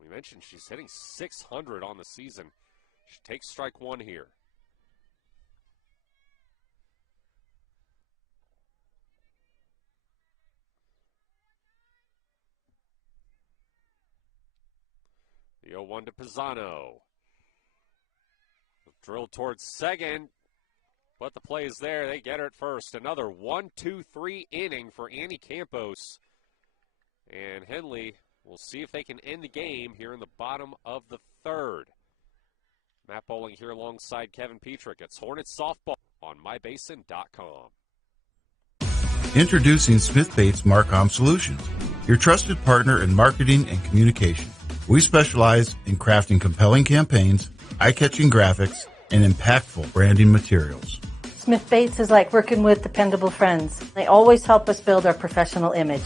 We mentioned she's hitting .600 on the season. She takes strike one here. The 0-1 to Pisano. Drilled towards second, but the play is there. They get her at first. Another 1-2-3 inning for Annie Campos. And Henley will see if they can end the game here in the bottom of the third. Matt Bowling here alongside Kevin Petrick. It's Hornets Softball on mybasin.com. Introducing Smith Bates Marcom Solutions, your trusted partner in marketing and communication. We specialize in crafting compelling campaigns, eye-catching graphics, and impactful branding materials. Smith Bates is like working with dependable friends. They always help us build our professional image.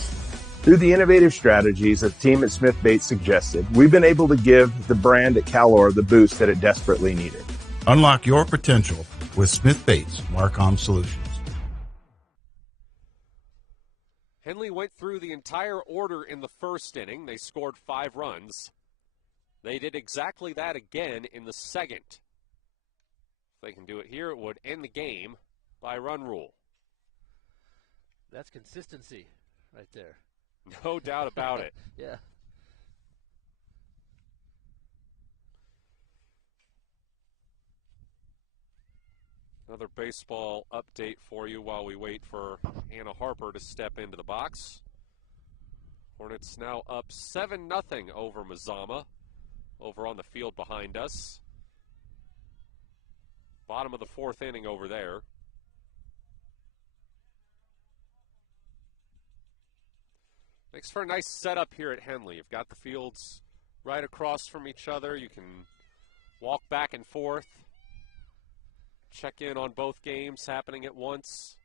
Through the innovative strategies that the team at Smith Bates suggested, we've been able to give the brand at Calor the boost that it desperately needed. Unlock your potential with Smith Bates Marcom Solutions. Henley went through the entire order in the first inning. They scored 5 runs. They did exactly that again in the second. If they can do it here, it would end the game by run rule. That's consistency right there. No doubt about it. Yeah. Another baseball update for you while we wait for Anna Harper to step into the box. Hornets now up 7-0 over Mazama, over on the field behind us. Bottom of the 4th inning over there. Makes for a nice setup here at Henley. You've got the fields right across from each other. You can walk back and forth. Check in on both games happening at once.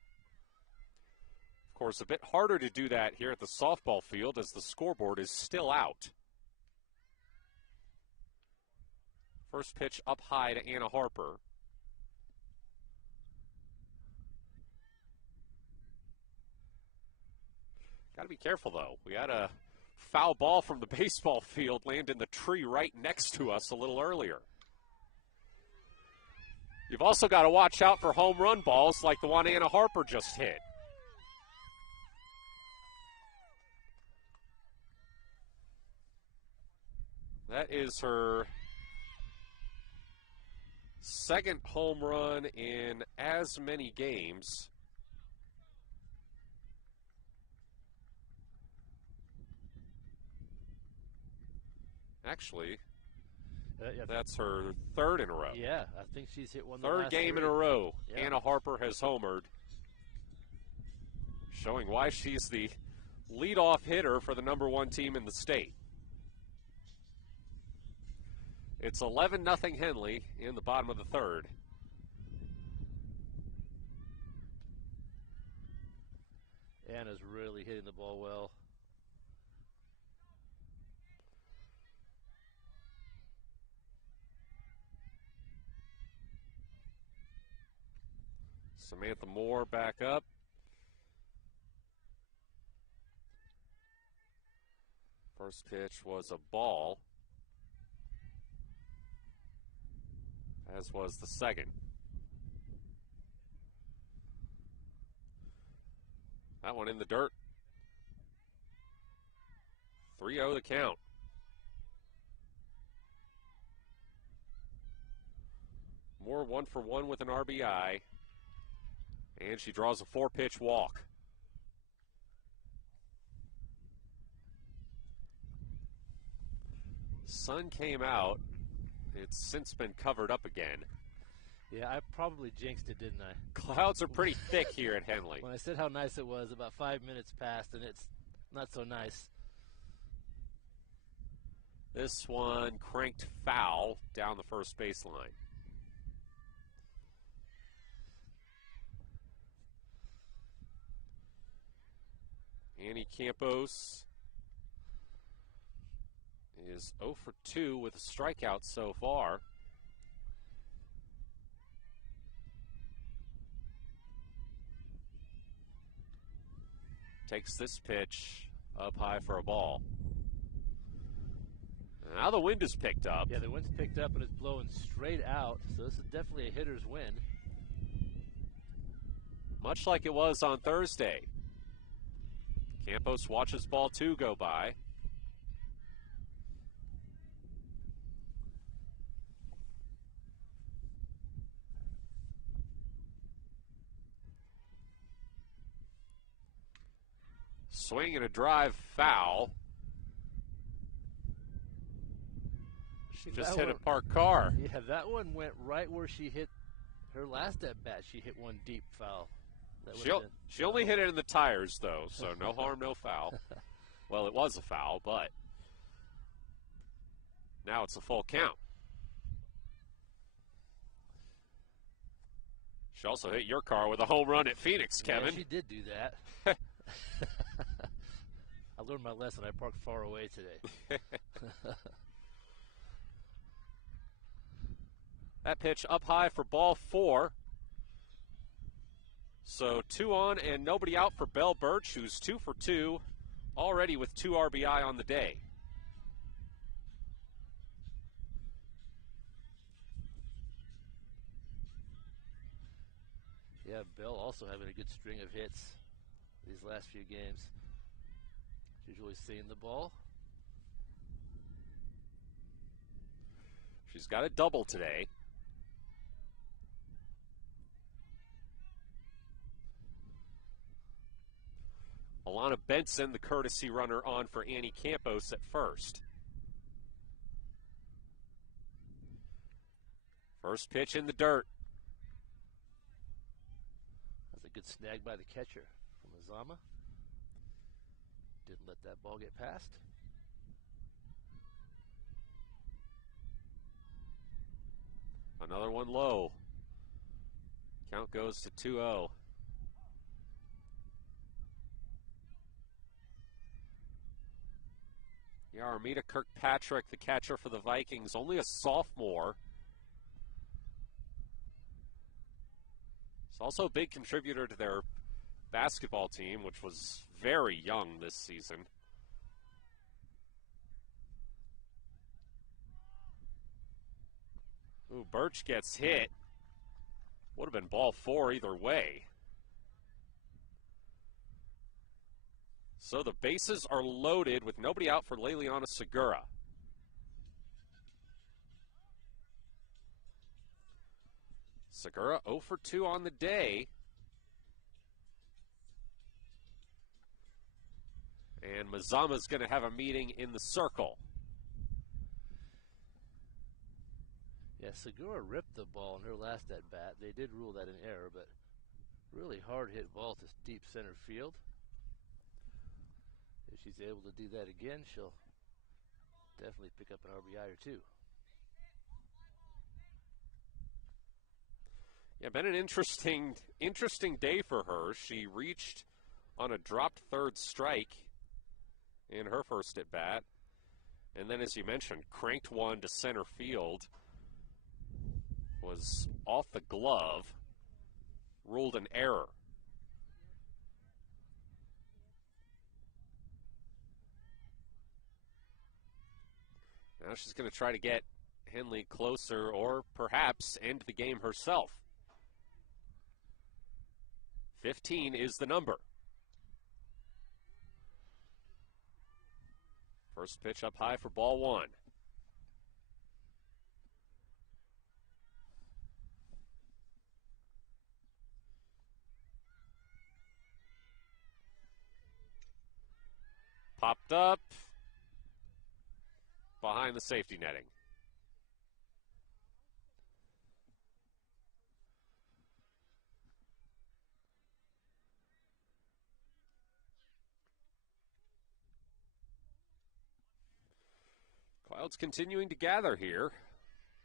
Of course, a bit harder to do that here at the softball field as the scoreboard is still out. First pitch up high to Anna Harper. Got to be careful, though. We had a foul ball from the baseball field land in the tree right next to us a little earlier. You've also got to watch out for home run balls like the one Anna Harper just hit. That is her second home run in as many games. Actually, that's her third in a row. Yeah, I think she's hit one. Third game three. in a row. Yeah. Anna Harper has homered, showing why she's the leadoff hitter for the number one team in the state. It's 11-0 Henley in the bottom of the third. Anna's really hitting the ball well. Samantha Moore back up. First pitch was a ball, as was the second. That one in the dirt. 3-0 the count. Moore 1 for 1 with an RBI. And she draws a 4-pitch walk. Sun came out. It's since been covered up again. Yeah, I probably jinxed it, didn't I? Clouds are pretty thick here at Henley. When I said how nice it was, about 5 minutes passed, and it's not so nice. This one cranked foul down the first baseline. Annie Campos is 0 for 2 with a strikeout so far. Takes this pitch up high for a ball. Now the wind is picked up. Yeah, the wind's picked up and it's blowing straight out, so this is definitely a hitter's win. Much like it was on Thursday. Campos watches ball 2 go by. Swing and a drive foul. She just hit a parked car. Yeah, that one went right where she hit her last at bat. She hit one deep foul. She only hit it in the tires, though, so no harm, no foul. Well, it was a foul, but now it's a full count. She also hit your car with a home run at Phoenix, Kevin. Yeah, she did do that. I learned my lesson. I parked far away today. That pitch up high for ball 4. So 2 on and nobody out for Belle Birch, who's 2 for 2, already with 2 RBI on the day. Yeah, Belle also having a good string of hits these last few games. She's really seeing the ball. She's got a double today. Alana Benson, the courtesy runner, on for Annie Campos at first. First pitch in the dirt. That's a good snag by the catcher from Mazama. Didn't let that ball get past. Another one low. Count goes to 2-0. Yeah, Armida Kirkpatrick, the catcher for the Vikings, only a sophomore. He's also a big contributor to their basketball team, which was very young this season. Ooh, Birch gets hit. Would have been ball 4 either way. So the bases are loaded with nobody out for Leliana Segura. Segura 0 for 2 on the day. And Mazama's going to have a meeting in the circle. Yeah, Segura ripped the ball in her last at-bat. They did rule that an error, but really hard-hit ball to deep center field. If she's able to do that again, she'll definitely pick up an RBI or two. Yeah, been an interesting day for her. She reached on a dropped third strike in her first at bat. And then, as you mentioned, cranked one to center field. Was off the glove. Ruled an error. Now she's going to try to get Henley closer or perhaps end the game herself. 15 is the number. First pitch up high for ball 1. Popped up behind the safety netting. Clouds continuing to gather here.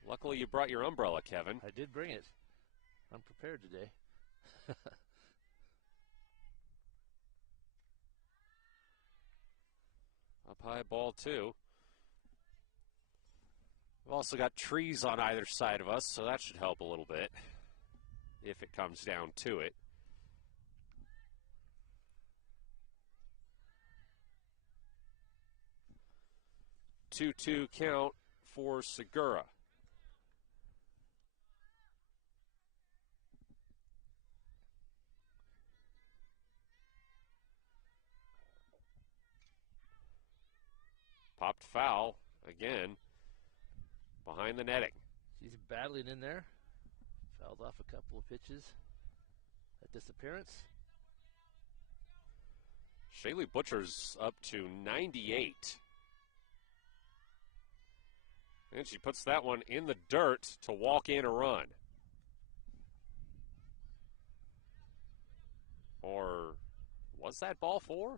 Luckily you brought your umbrella, Kevin. I did bring it. I'm prepared today. Up high ball 2. We've also got trees on either side of us, so that should help a little bit if it comes down to it. Two-two count for Segura. Popped foul again behind the netting. She's battling in there. Fouled off a couple of pitches at disappearance. Shaylee Butcher's up to 98. And she puts that one in the dirt to walk in a run. Or was that ball 4?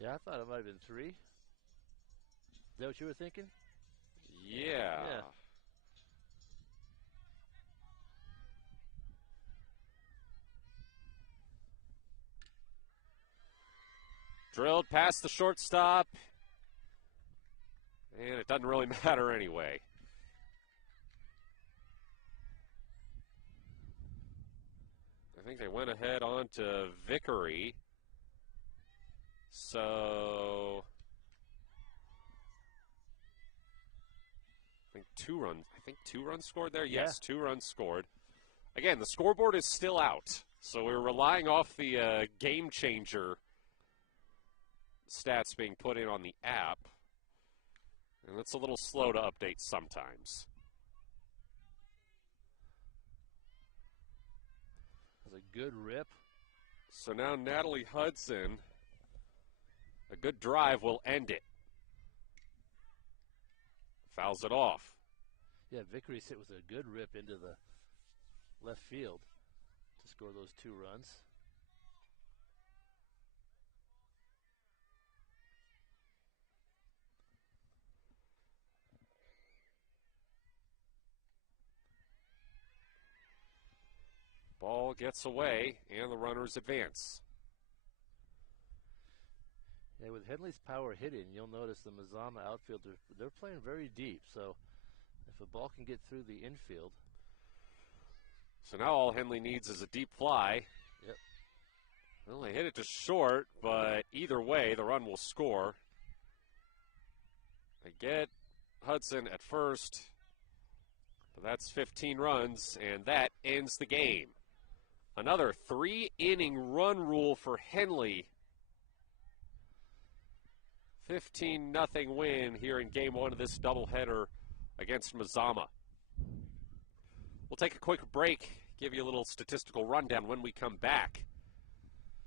Yeah, I thought it might have been 3. Is that what you were thinking? Yeah. Drilled past the shortstop. And it doesn't really matter anyway. I think they went ahead on to Vickery. So I think two runs scored there. Yes, 2 runs scored. Again, the scoreboard is still out, so we're relying off the game changer stats being put in on the app, and it's a little slow to update sometimes. That's a good rip. So now Natalie Hudson, a good drive will end it. Fouls it off. Yeah, Vickery hit with a good rip into the left field to score those 2 runs. Ball gets away, and the runners advance. Yeah, with Henley's power hitting, you'll notice the Mazama outfielder, they're playing very deep, so if a ball can get through the infield. So now all Henley needs is a deep fly. Yep. Well, they hit it to short, but either way, the run will score. They get Hudson at first, but that's 15 runs, and that ends the game. Another 3-inning run rule for Henley. 15-0 win here in Game 1 of this doubleheader against Mazama. We'll take a quick break, give you a little statistical rundown when we come back.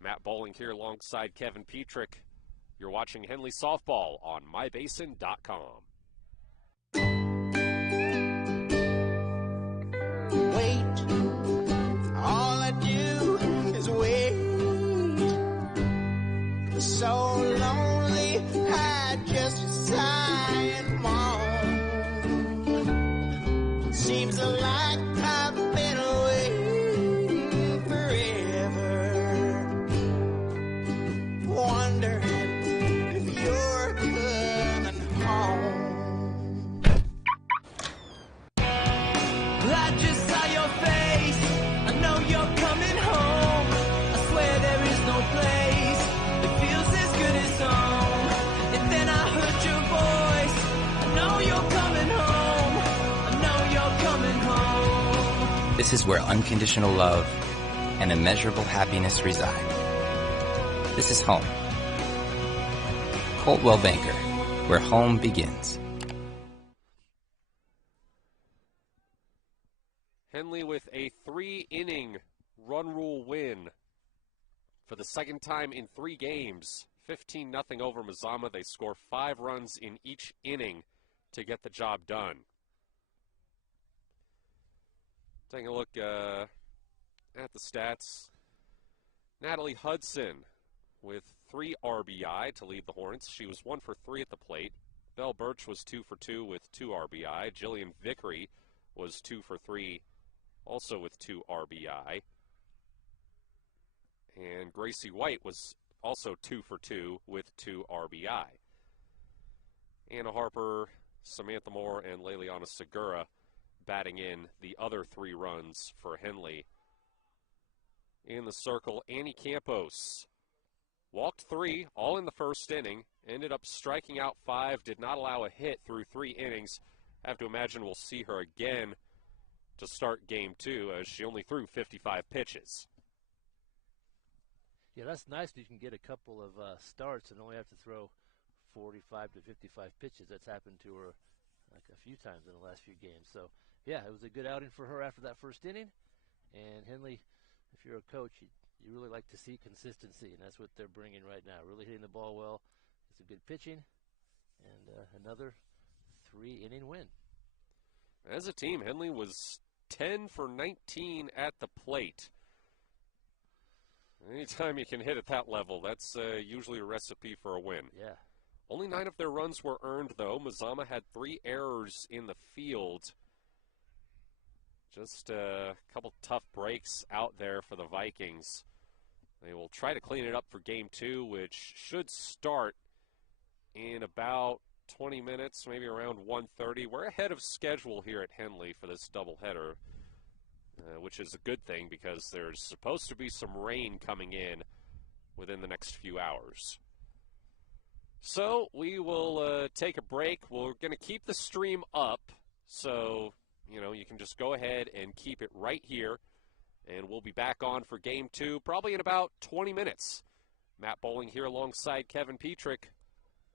Matt Bowling here alongside Kevin Petrick. You're watching Henley Softball on mybasin.com. Wait, all I do is wait. So lonely, I just sigh and moan. Seems like I've been away forever, wondering if you're coming home. I just saw your face, I know you're coming home. I swear there is no place that feels as good as home. And then I heard your voice, I know you're coming home. I know you're coming home. This is where unconditional love and immeasurable happiness reside. This is home. Coldwell Banker, where home begins. Henley with a 3-inning run rule win for the second time in 3 games. 15-0 over Mazama. They score 5 runs in each inning to get the job done. Taking a look at the stats. Natalie Hudson with 3 RBI to lead the Hornets. She was 1 for 3 at the plate. Belle Birch was 2 for 2 with 2 RBI. Jillian Vickery was 2 for 3, also with 2 RBI. And Gracie White was also 2 for 2 with 2 RBI. Anna Harper, Samantha Moore, and Leliana Segura batting in the other 3 runs for Henley. In the circle, Annie Campos walked 3, all in the first inning, ended up striking out 5, did not allow a hit through 3 innings. I have to imagine we'll see her again to start Game 2, as she only threw 55 pitches. Yeah, that's nice that you can get a couple of starts and only have to throw 45 to 55 pitches. That's happened to her like a few times in the last few games. So, yeah, it was a good outing for her after that first inning. And Henley, if you're a coach, you really like to see consistency, and that's what they're bringing right now. Really hitting the ball well. It's a good pitching, and another 3-inning win. As a team, Henley was 10 for 19 at the plate. Anytime you can hit at that level, that's usually a recipe for a win. Yeah. Only 9 of their runs were earned, though. Mazama had 3 errors in the field. Just a couple tough breaks out there for the Vikings. They will try to clean it up for Game 2, which should start in about 20 minutes, maybe around 1:30. We're ahead of schedule here at Henley for this doubleheader, which is a good thing because there's supposed to be some rain coming in within the next few hours. So we will take a break. We're going to keep the stream up, so you can just go ahead and keep it right here, and we'll be back on for Game 2 probably in about 20 minutes. Matt Bowling here alongside Kevin Petrick.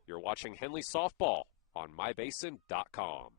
You're watching Henley Softball on mybasin.com.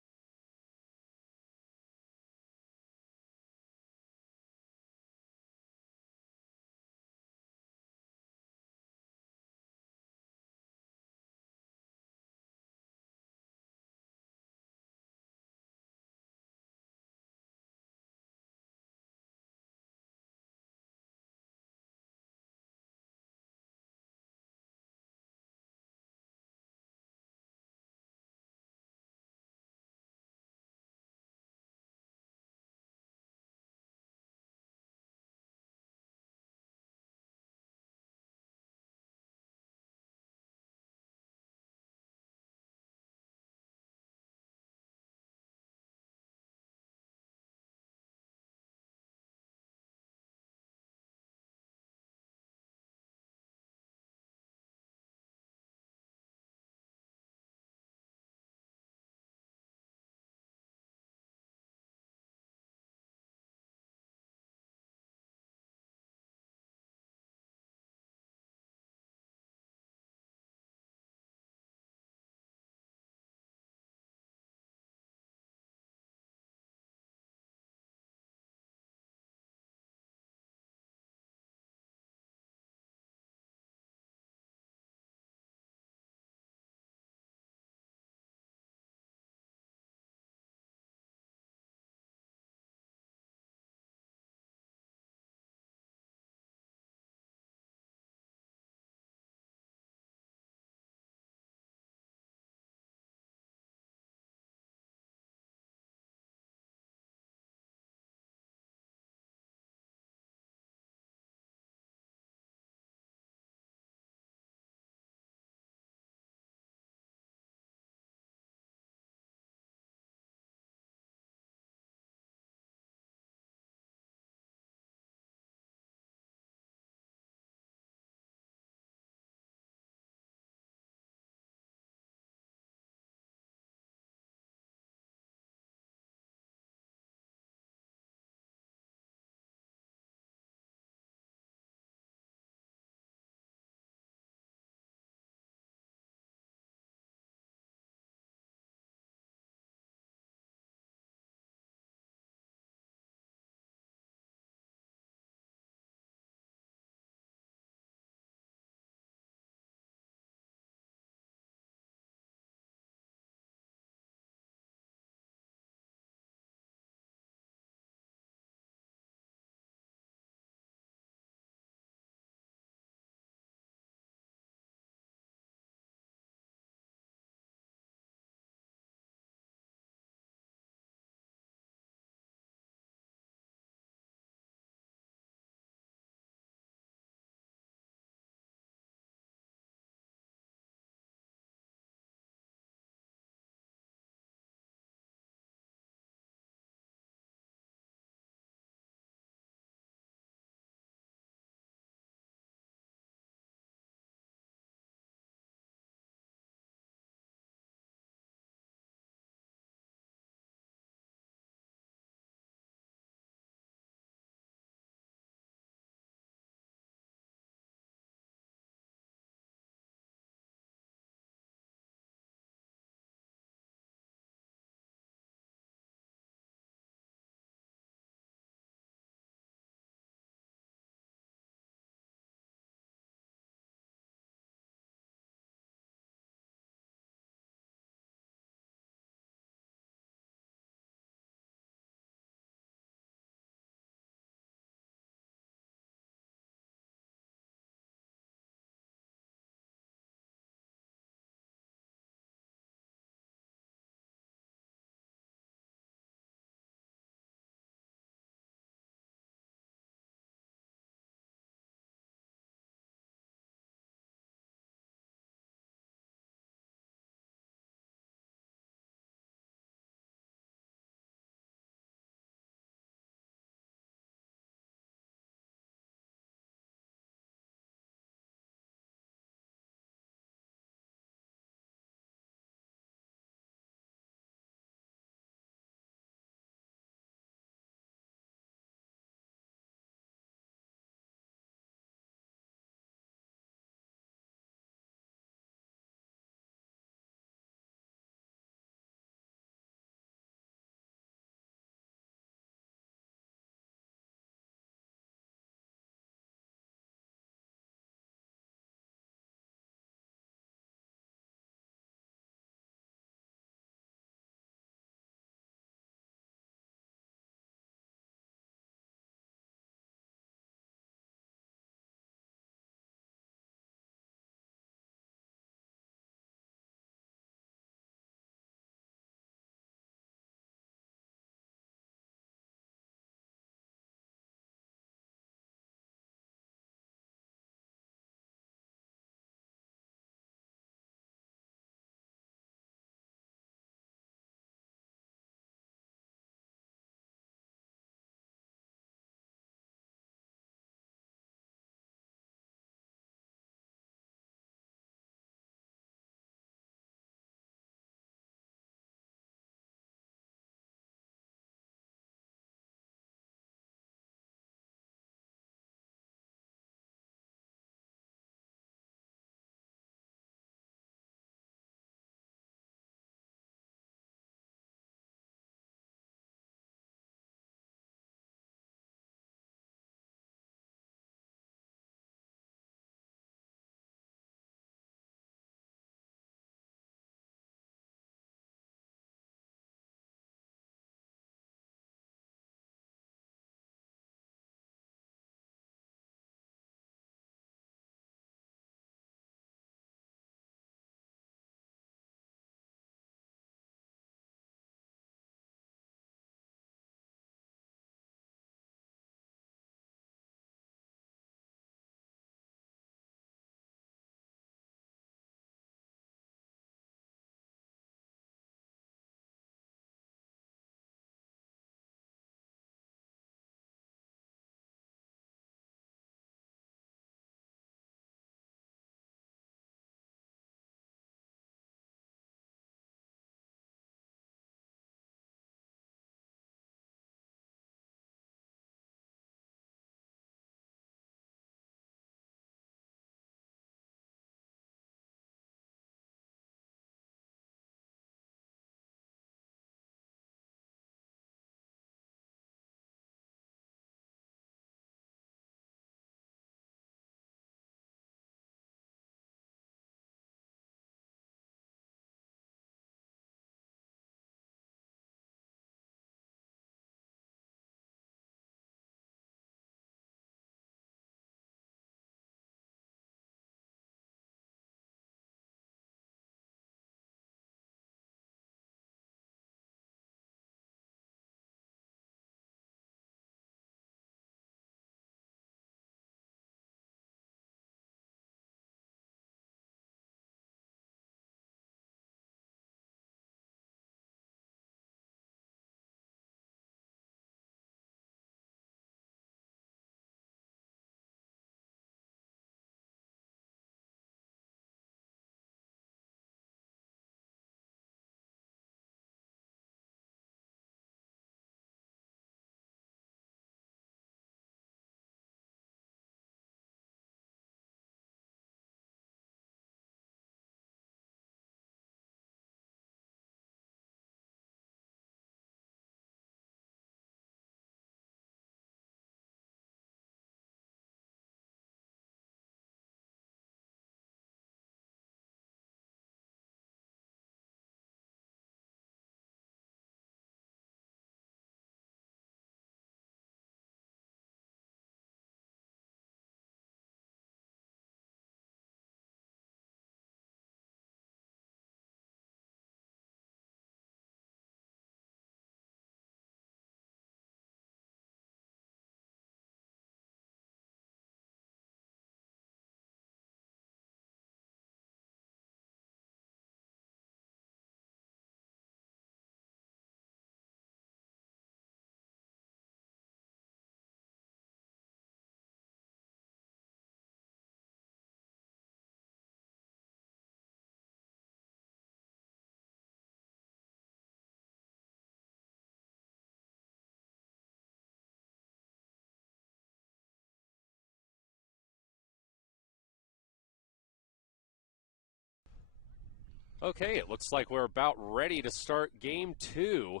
Okay, it looks like we're about ready to start game 2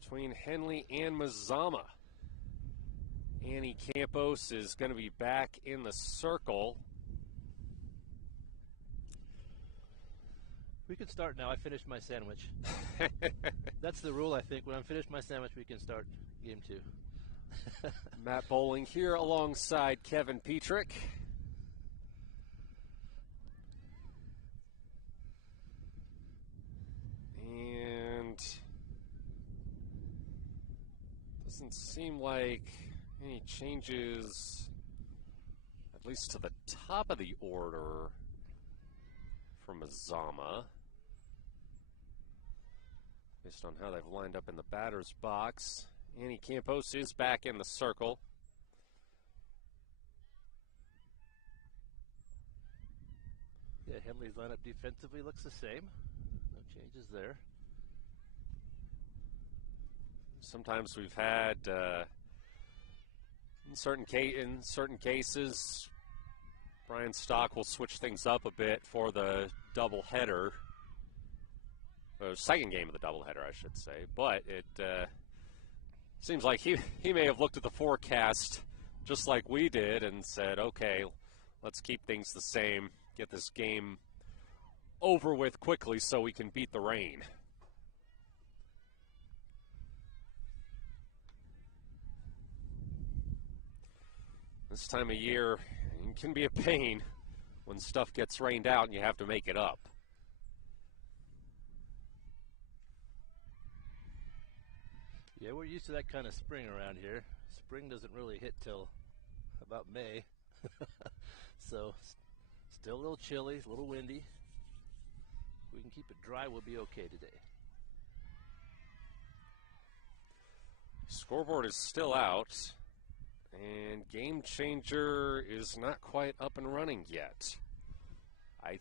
between Henley and Mazama. Annie Campos is going to be back in the circle. We can start now. I finished my sandwich. That's the rule, I think. When I'm finished my sandwich, we can start game 2. Matt Bowling here alongside Kevin Petrick. And doesn't seem like any changes, at least to the top of the order, from Mazama, based on how they've lined up in the batter's box. Annie Campos is back in the circle. Yeah, Henley's lineup defensively looks the same. No changes there. Sometimes we've had, in certain cases, Brian Stock will switch things up a bit for the doubleheader. The second game of the doubleheader, I should say. But it seems like he may have looked at the forecast just like we did and said, okay, let's keep things the same, get this game over with quickly so we can beat the rain. This time of year it can be a pain when stuff gets rained out and you have to make it up. Yeah, we're used to that kind of spring around here. Spring doesn't really hit till about May. So, still a little chilly, a little windy. If we can keep it dry, we'll be okay today. Scoreboard is still out, and Game Changer is not quite up and running yet. I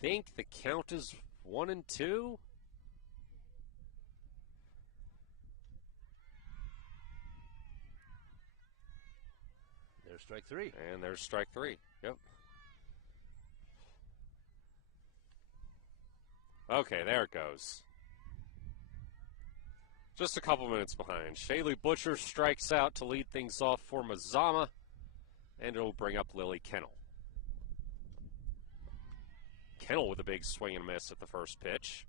think the count is 1-2. There's strike 3. And there's strike 3. Yep. Okay, there it goes. Just a couple minutes behind. Shaylee Butcher strikes out to lead things off for Mazama, and it'll bring up Lily Kennel. Kennel with a big swing and miss at the first pitch.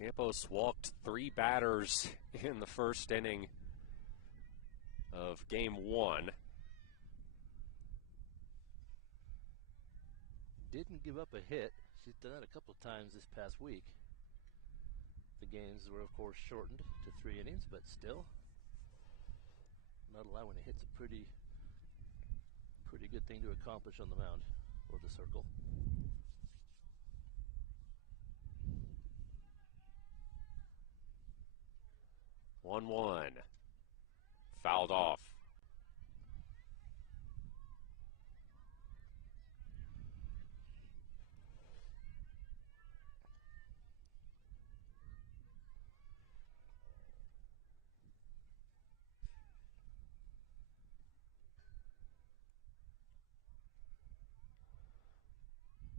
Campos walked 3 batters in the first inning of game 1. Didn't give up a hit. She's done that a couple times this past week. The games were, of course, shortened to 3 innings, but still, not allowing a hit's a pretty good thing to accomplish on the mound or the circle. 1-1. Fouled off.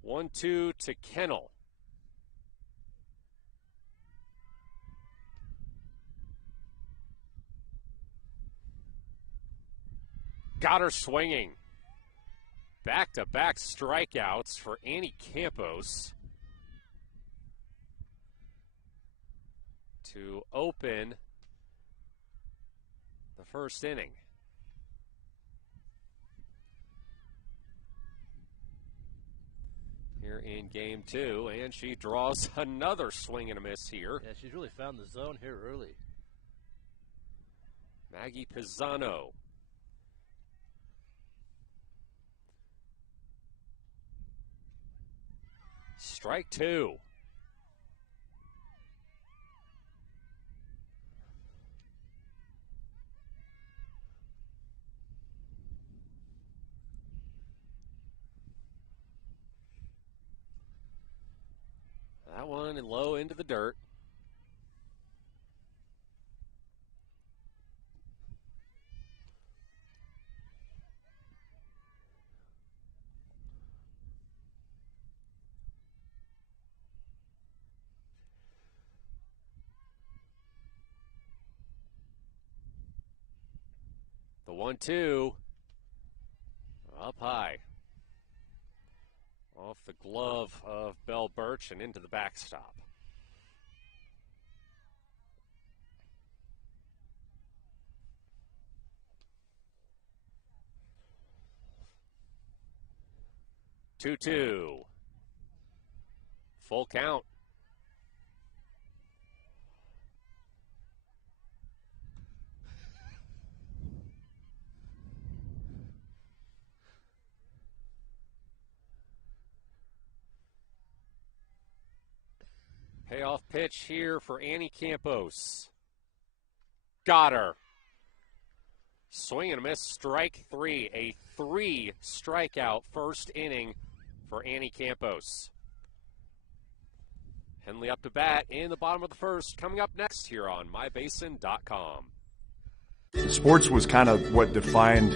One, 2 to Kennel. Got her swinging. Back-to-back strikeouts for Annie Campos to open the first inning. Here in game 2, and she draws another swing and a miss here. Yeah, she's really found the zone here early. Maggie Pisano. Strike 2. That one and low into the dirt. 1-2. Up high. Off the glove of Bell Birch and into the backstop. Two. Full count. Payoff pitch here for Annie Campos. Got her. Swing and a miss, strike three. A 3 strikeout first inning for Annie Campos. Henley up to bat in the bottom of the first. Coming up next here on mybasin.com. Sports was kind of what defined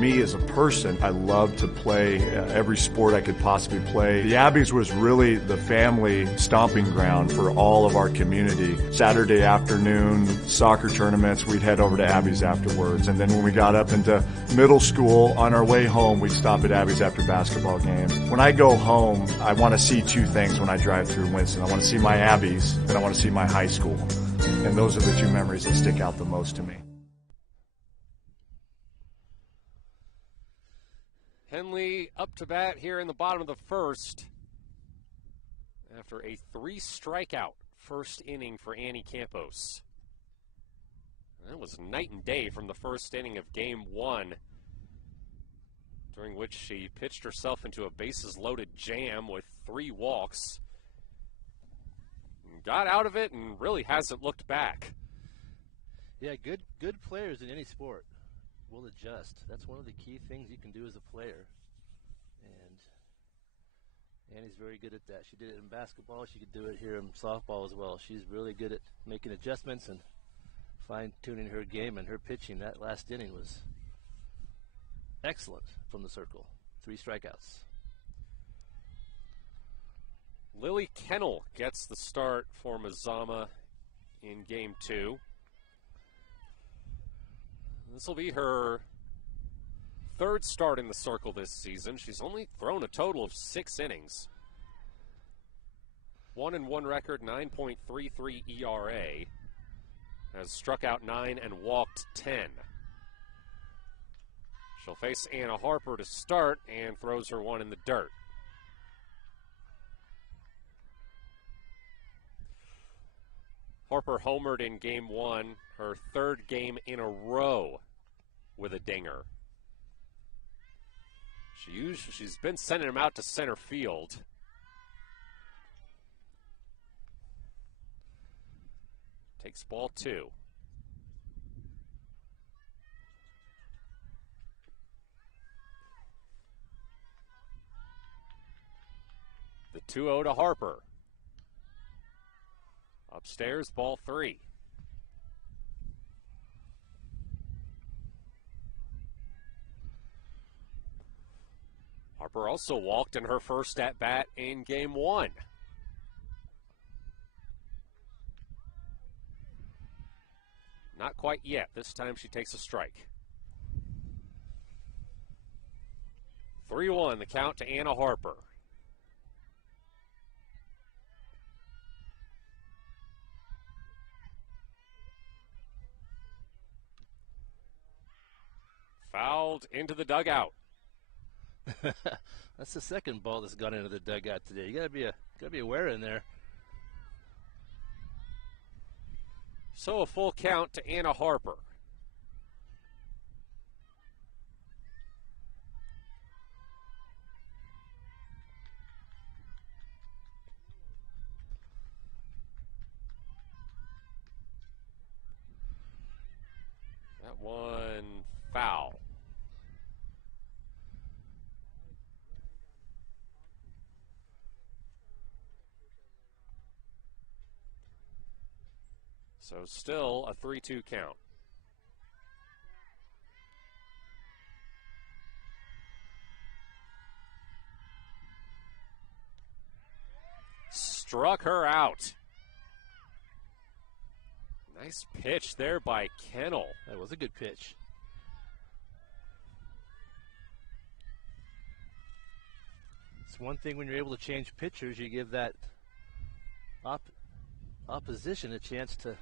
me as a person. I loved to play every sport I could possibly play. The Abbeys was really the family stomping ground for all of our community. Saturday afternoon soccer tournaments, we'd head over to Abbeys afterwards. And then when we got up into middle school, on our way home, we'd stop at Abbeys after basketball games. When I go home, I want to see two things when I drive through Winston. I want to see my Abbeys, and I want to see my high school. And those are the two memories that stick out the most to me. Henley up to bat here in the bottom of the first after a 3 strikeout first inning for Annie Campos. That was night and day from the first inning of Game 1, during which she pitched herself into a bases-loaded jam with 3 walks. Got out of it and really hasn't looked back. Yeah, good players in any sport will adjust. That's one of the key things you can do as a player. And Annie's very good at that. She did it in basketball. She could do it here in softball as well. She's really good at making adjustments and fine-tuning her game, and her pitching that last inning was excellent from the circle. 3 strikeouts. Lily Kennel gets the start for Mazama in Game 2. This will be her 3rd start in the circle this season. She's only thrown a total of 6 innings. 1-1 record, 9.33 ERA. Has struck out 9 and walked 10. She'll face Anna Harper to start and throws her one in the dirt. Harper homered in Game 1, her 3rd game in a row with a dinger. She's been sending him out to center field. Takes ball 2. The 2-0 to Harper. Upstairs, ball 3. Harper also walked in her first at-bat in Game 1. Not quite yet. This time she takes a strike. 3-1, the count to Anna Harper. Fouled into the dugout. That's the second ball that's gone into the dugout today. You gotta be aware in there. So a full count to Anna Harper. That one foul. So still a 3-2 count. Struck her out. Nice pitch there by Kennel. That was a good pitch. It's one thing when you're able to change pitchers, you give that opposition a chance to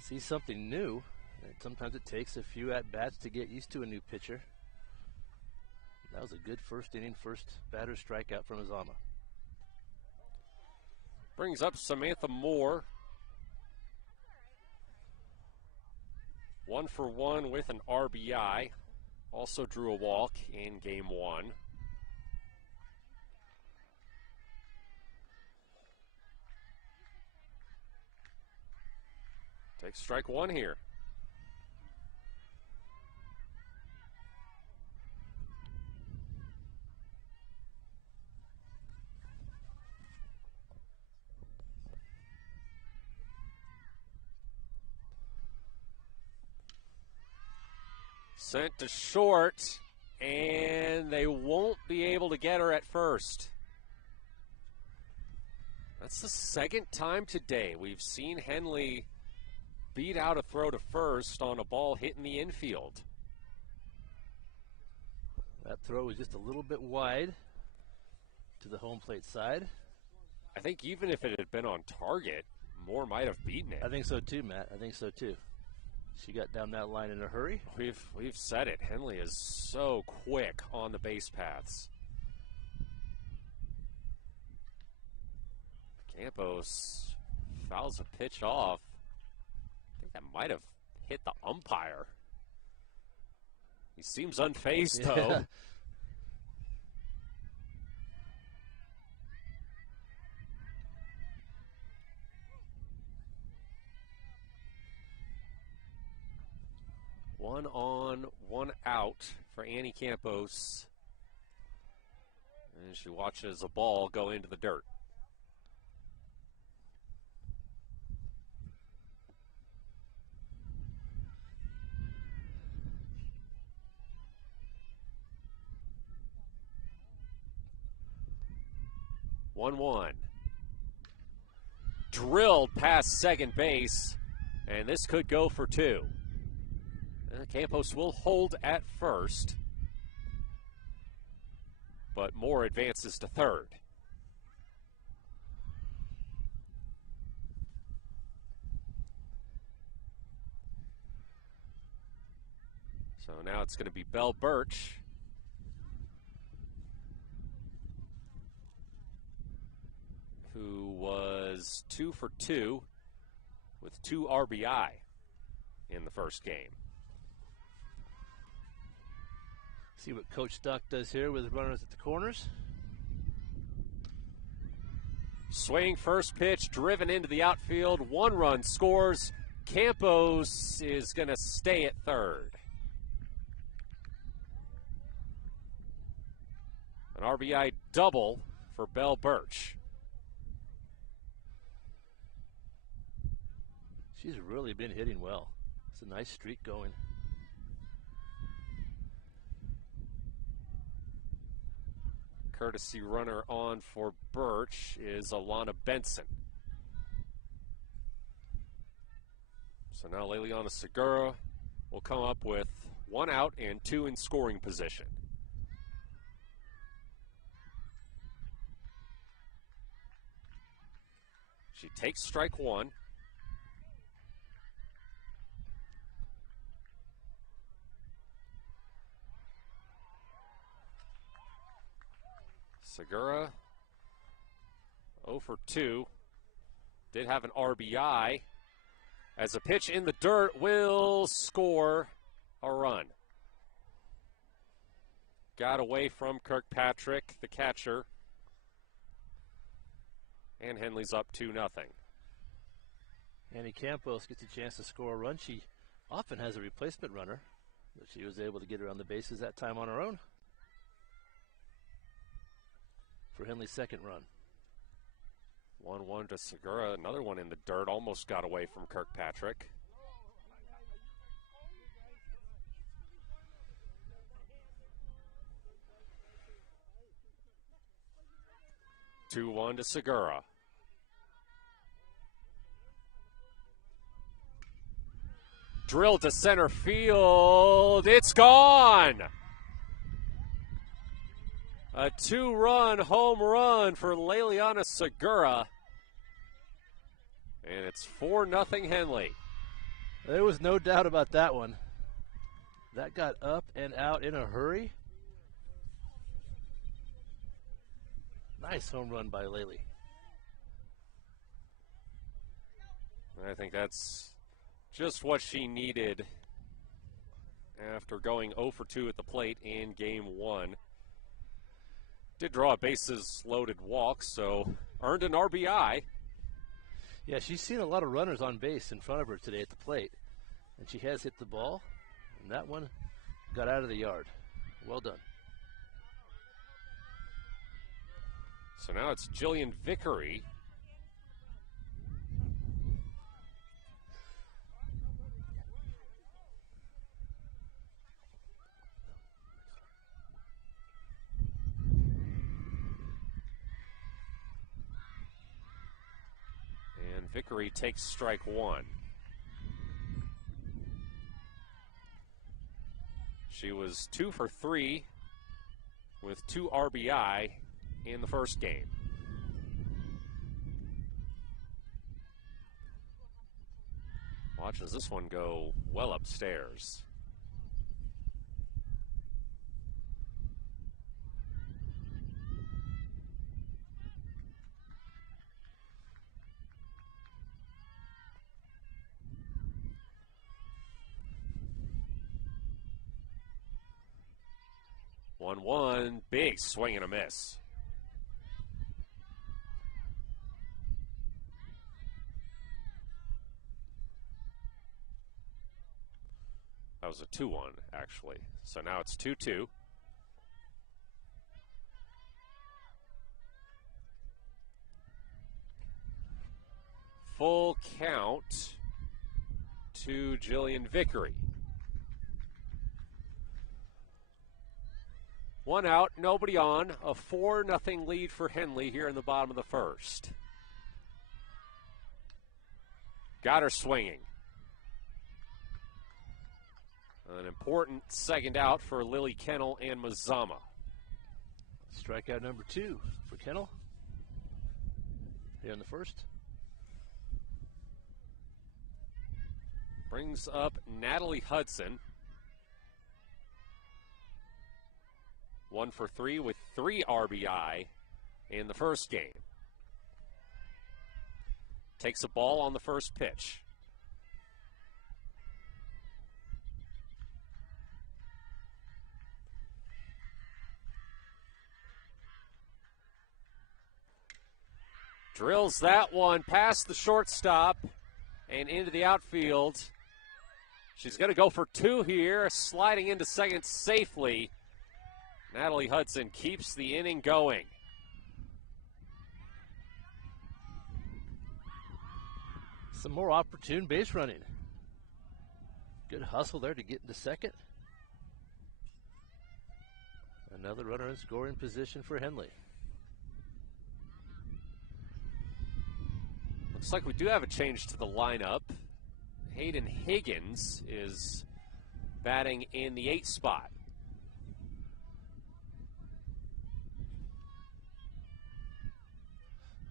see something new. And sometimes it takes a few at-bats to get used to a new pitcher. That was a good first inning, first batter strikeout from Mazama. Brings up Samantha Moore. 1 for 1 with an RBI. Also drew a walk in game 1. Takes strike 1 here. Sent to short, and they won't be able to get her at first. That's the second time today we've seen Henley beat out a throw to first on a ball hit in the infield. That throw was just a little bit wide to the home plate side. I think even if it had been on target, Moore might have beaten it. I think so too, Matt. I think so too. She got down that line in a hurry. We've said it. Henley is so quick on the base paths. Campos fouls a pitch off. I think that might have hit the umpire. He seems unfazed, though. 1 on, 1 out for Annie Campos. And she watches a ball go into the dirt. One. Drilled past second base, and this could go for 2. Campos will hold at first, but Moore advances to third. So now it's going to be Belle Birch. Who was 2 for 2 with 2 RBI in the first game. See what Coach Stock does here with runners at the corners. Swing first pitch, driven into the outfield. 1 run scores. Campos is going to stay at third. An RBI double for Belle Birch. She's really been hitting well. It's a nice streak going. Courtesy runner on for Birch is Alana Benson. So now Leliana Segura will come up with 1 out and 2 in scoring position. She takes strike 1. Segura, 0 for 2. Did have an RBI. As a pitch in the dirt will score a run. Got away from Kirkpatrick, the catcher. And Henley's up 2-0. Annie Campos gets a chance to score a run. She often has a replacement runner, but she was able to get around the bases that time on her own. For Henley's second run. 1-1 to Segura. Another one in the dirt. Almost got away from Kirkpatrick. Two 2-1 to Segura. Drilled to center field. It's gone. A 2-run home run for Leliana Segura. And it's 4-0 Henley. There was no doubt about that one. That got up and out in a hurry. Nice home run by Lely. I think that's just what she needed after going 0 for 2 at the plate in game 1. Did draw a bases loaded walk, so earned an RBI. Yeah, she's seen a lot of runners on base in front of her today at the plate. And she has hit the ball, and that one got out of the yard. Well done. So now it's Jillian Vickery. And Vickery takes strike 1. She was 2 for 3 with 2 RBI in the first game. Watch as this one go well upstairs. One, big swing and a miss. That was a 2-1, actually. So now it's 2-2. Full count to Jillian Vickery. 1 out, nobody on. A 4-0 lead for Henley here in the bottom of the first. Got her swinging. An important second out for Lily Kennel and Mazama. Strikeout number 2 for Kennel here in the first. Brings up Natalie Hudson. 1 for 3 with 3 RBI in the first game. Takes a ball on the first pitch. Drills that one past the shortstop and into the outfield. She's going to go for 2 here, sliding into second safely. Natalie Hudson keeps the inning going. Some more opportune base running. Good hustle there to get into second. Another runner in scoring position for Henley. Looks like we do have a change to the lineup. Hayden Higgins is batting in the 8th spot.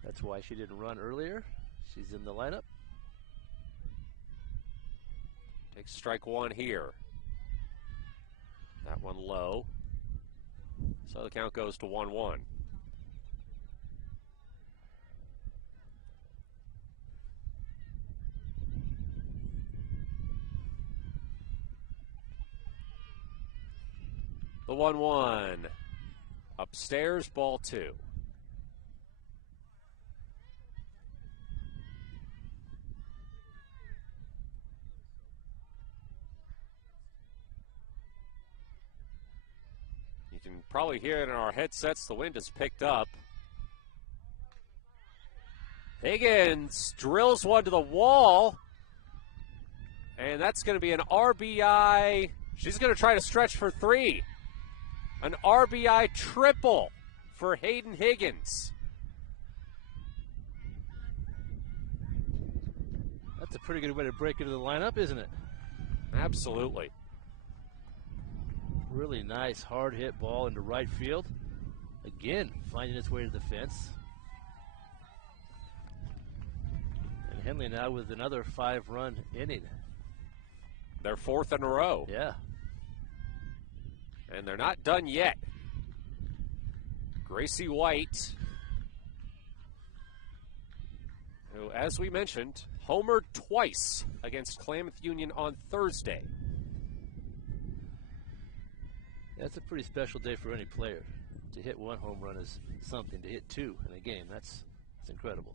That's why she didn't run earlier. She's in the lineup. Takes strike 1 here. That one low. So the count goes to 1-1. The 1-1. Upstairs, ball 2. You can probably hear it in our headsets. The wind has picked up. Higgins drills one to the wall. And that's going to be an RBI. She's going to try to stretch for 3. An RBI triple for Hayden Higgins. That's a pretty good way to break into the lineup, isn't it? Absolutely. Really nice hard hit ball into right field. again finding its way to the fence. And Henley now with another 5-run inning. Their 4th in a row. Yeah. And they're not done yet. Gracie White, who, as we mentioned, homered twice against Klamath Union on Thursday. That's a pretty special day for any player. To hit 1 home run is something. To hit 2 in a game, that's incredible.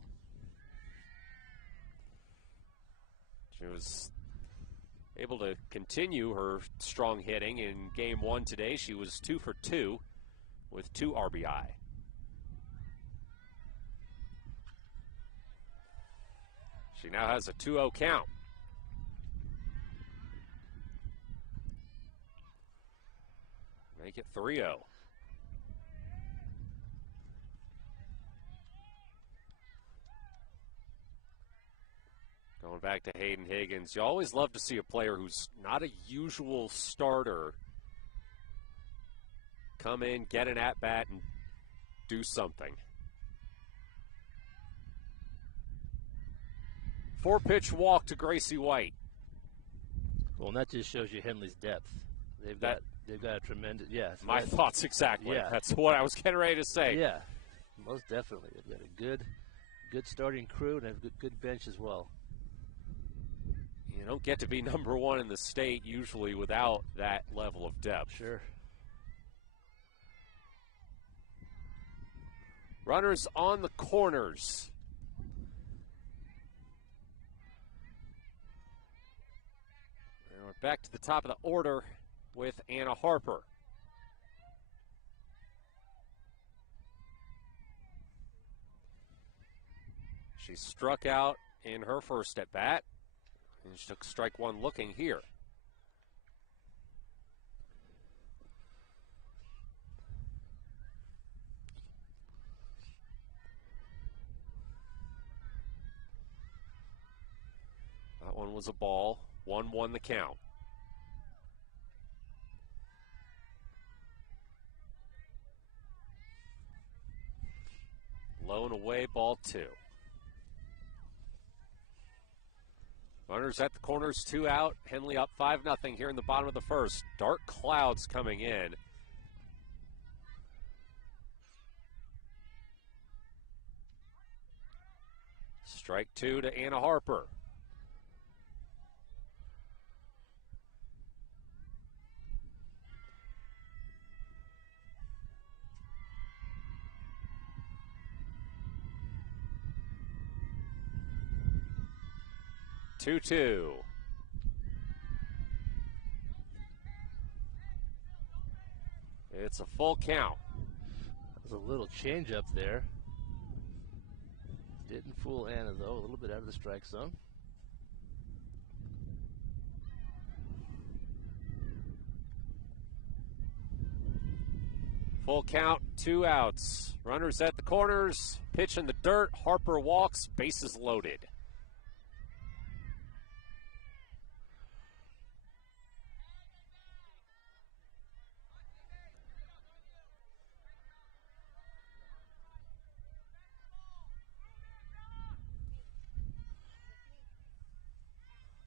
She was able to continue her strong hitting in game 1 today. She was 2 for 2 with 2 RBI. She now has a 2-0 count. Make it 3-0. Going back to Hayden Higgins, you always love to see a player who's not a usual starter come in, get an at-bat, and do something. 4-pitch walk to Gracie White. Well, and that just shows you Henley's depth. They've got a tremendous, My thoughts exactly. Yeah. That's what I was getting ready to say. Yeah, most definitely. They've got a good starting crew and a good bench as well. You don't get to be number 1 in the state usually without that level of depth. Sure. Runners on the corners. And we're back to the top of the order with Anna Harper. She struck out in her first at bat, and she took strike 1 looking here. That one was a ball. 1-1 the count. Low and away, ball 2. Runners at the corners, 2 out. Henley up 5-0 here in the bottom of the first. Dark clouds coming in. Strike 2 to Anna Harper. Two. It's a full count. There's a little change up there. Didn't fool Anna, though. A little bit out of the strike zone. Full count, 2 outs. Runners at the corners, pitch in the dirt. Harper walks, bases loaded.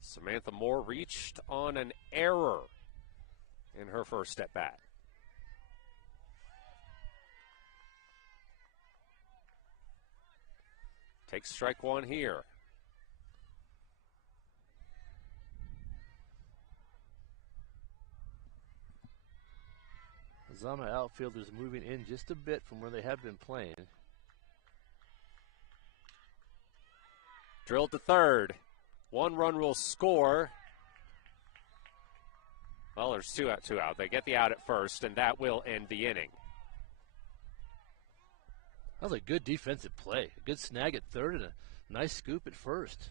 Samantha Moore reached on an error in her first at bat. Takes strike 1 here. Mazama outfielders moving in just a bit from where they have been playing. Drilled to third. 1 run will score. Well, there's 2 out. They get the out at first, and that will end the inning. That was a good defensive play. A good snag at third and a nice scoop at first.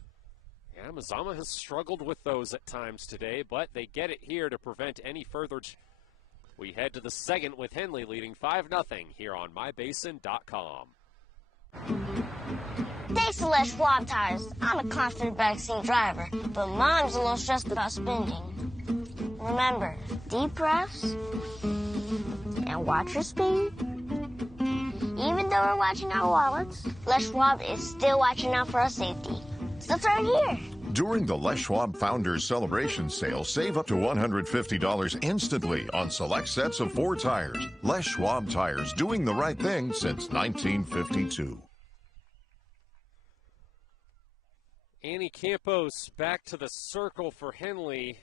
Yeah, Mazama has struggled with those at times today, but they get it here to prevent any further. We head to the second with Henley leading 5-0 here on MyBasin.com. Thanks to Les Schwab Tires, I'm a confident backseat driver, but Mom's a little stressed about spending. Remember, deep breaths and watch your speed. though we're watching our wallets, Les Schwab is still watching out for our safety. It's the third year. During the Les Schwab Founders Celebration Sale, save up to $150 instantly on select sets of 4 tires. Les Schwab Tires, doing the right thing since 1952. Annie Campos back to the circle for Henley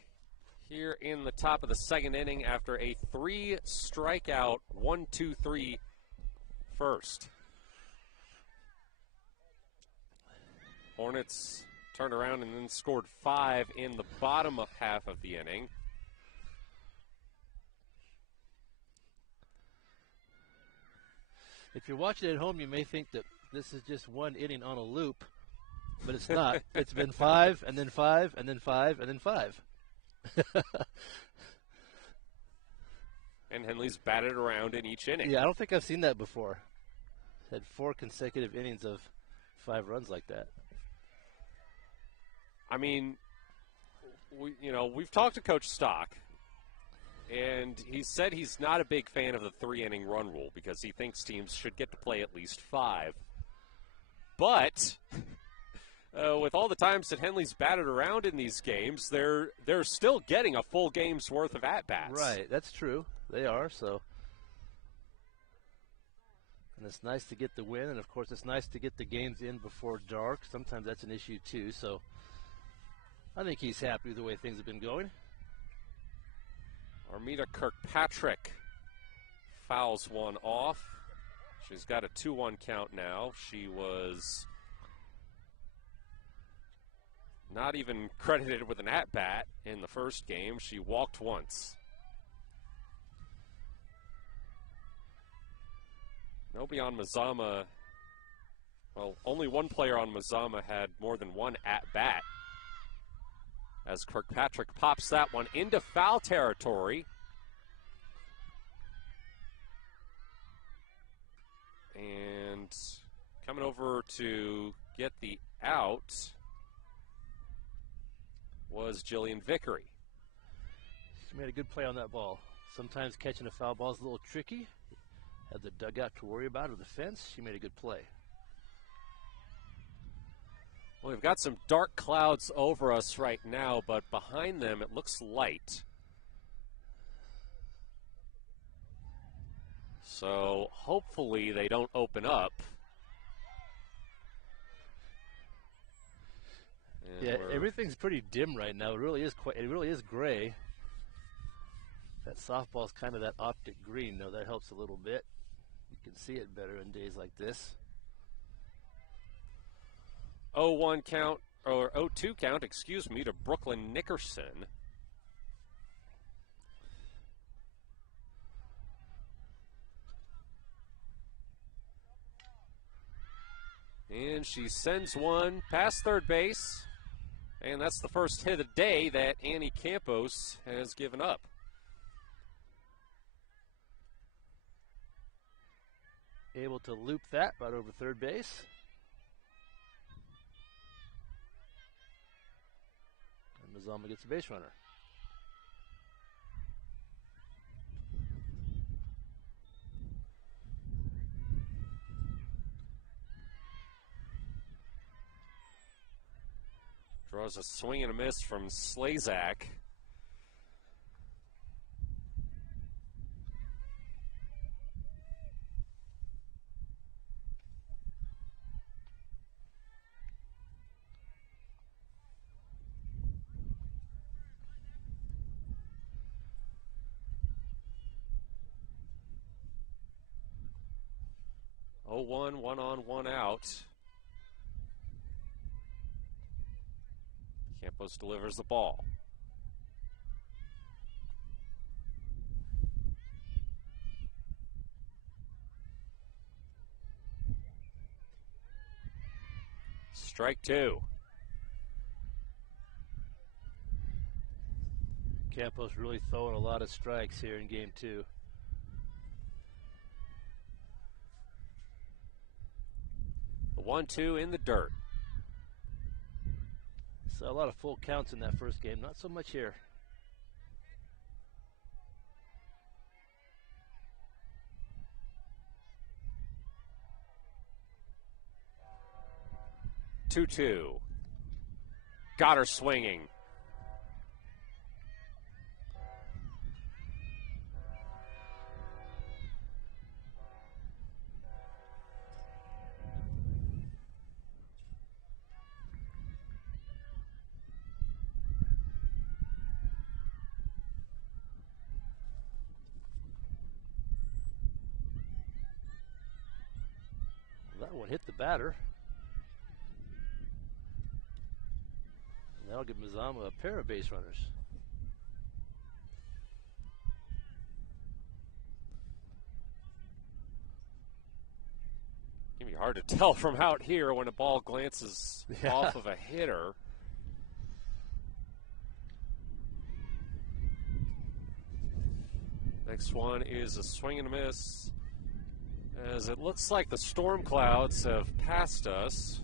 here in the top of the second inning after a 3-strikeout 1-2-3 first. Hornets turned around and then scored 5 in the bottom of half of the inning. If you're watching at home, you may think that this is just one inning on a loop, but it's not. It's been 5, and then 5, and then 5, and then 5. And Henley's batted around in each inning. Yeah, I don't think I've seen that before. Had 4 consecutive innings of 5 runs like that. I mean, we've talked to Coach Stock, and he said he's not a big fan of the 3-inning run rule because he thinks teams should get to play at least 5. But with all the times that Henley's batted around in these games, they're still getting a full game's worth of at-bats. Right, that's true. They are, so. And it's nice to get the win, and of course it's nice to get the games in before dark. Sometimes that's an issue too, so I think he's happy with the way things have been going. Armida Kirkpatrick fouls one off. She's got a 2-1 count now. She was not even credited with an at-bat in the first game. She walked once. Nobody on Mazama, well, only one player on Mazama had more than one at-bat. As Kirkpatrick pops that one into foul territory. And coming over to get the out was Jillian Vickery. She made a good play on that ball. Sometimes catching a foul ball is a little tricky. Had the dugout to worry about or the fence. She made a good play. Well, we've got some dark clouds over us right now, but behind them it looks light. So hopefully they don't open up. And yeah, everything's pretty dim right now. It really is gray. That softball's kind of that optic green, though. That helps a little bit. You can see it better in days like this. 0-1 count, or 0-2 count, excuse me, to Brooklyn Nickerson. And she sends one past third base. And that's the first hit of the day that Annie Campos has given up. Able to loop that right over third base. And Mazama gets a base runner. Draws a swing and a miss from Slazak. One on, one out. Campos delivers the ball. Strike 2. Campos really throwing a lot of strikes here in game 2. The 1-2 in the dirt. Saw a lot of full counts in that first game, not so much here. 2-2. Got her swinging. That one hit the batter. And that'll give Mazama a pair of base runners. Can be hard to tell from out here when a ball glances off of a hitter. Next one is a swing and a miss, as it looks like the storm clouds have passed us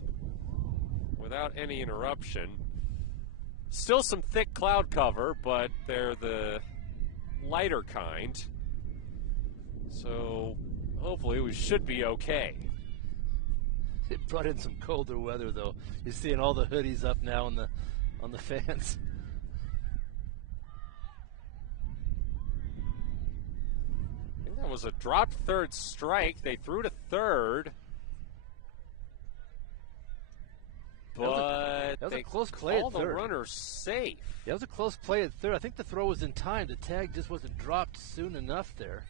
without any interruption. Still some thick cloud cover, but they're the lighter kind. So hopefully we should be okay. It brought in some colder weather, though. You're seeing all the hoodies up now on the fans. I think that was a dropped third strike. They threw to third. But that was they a close play called at third. The runner safe. That was a close play at third. I think the throw was in time. The tag just wasn't dropped soon enough there.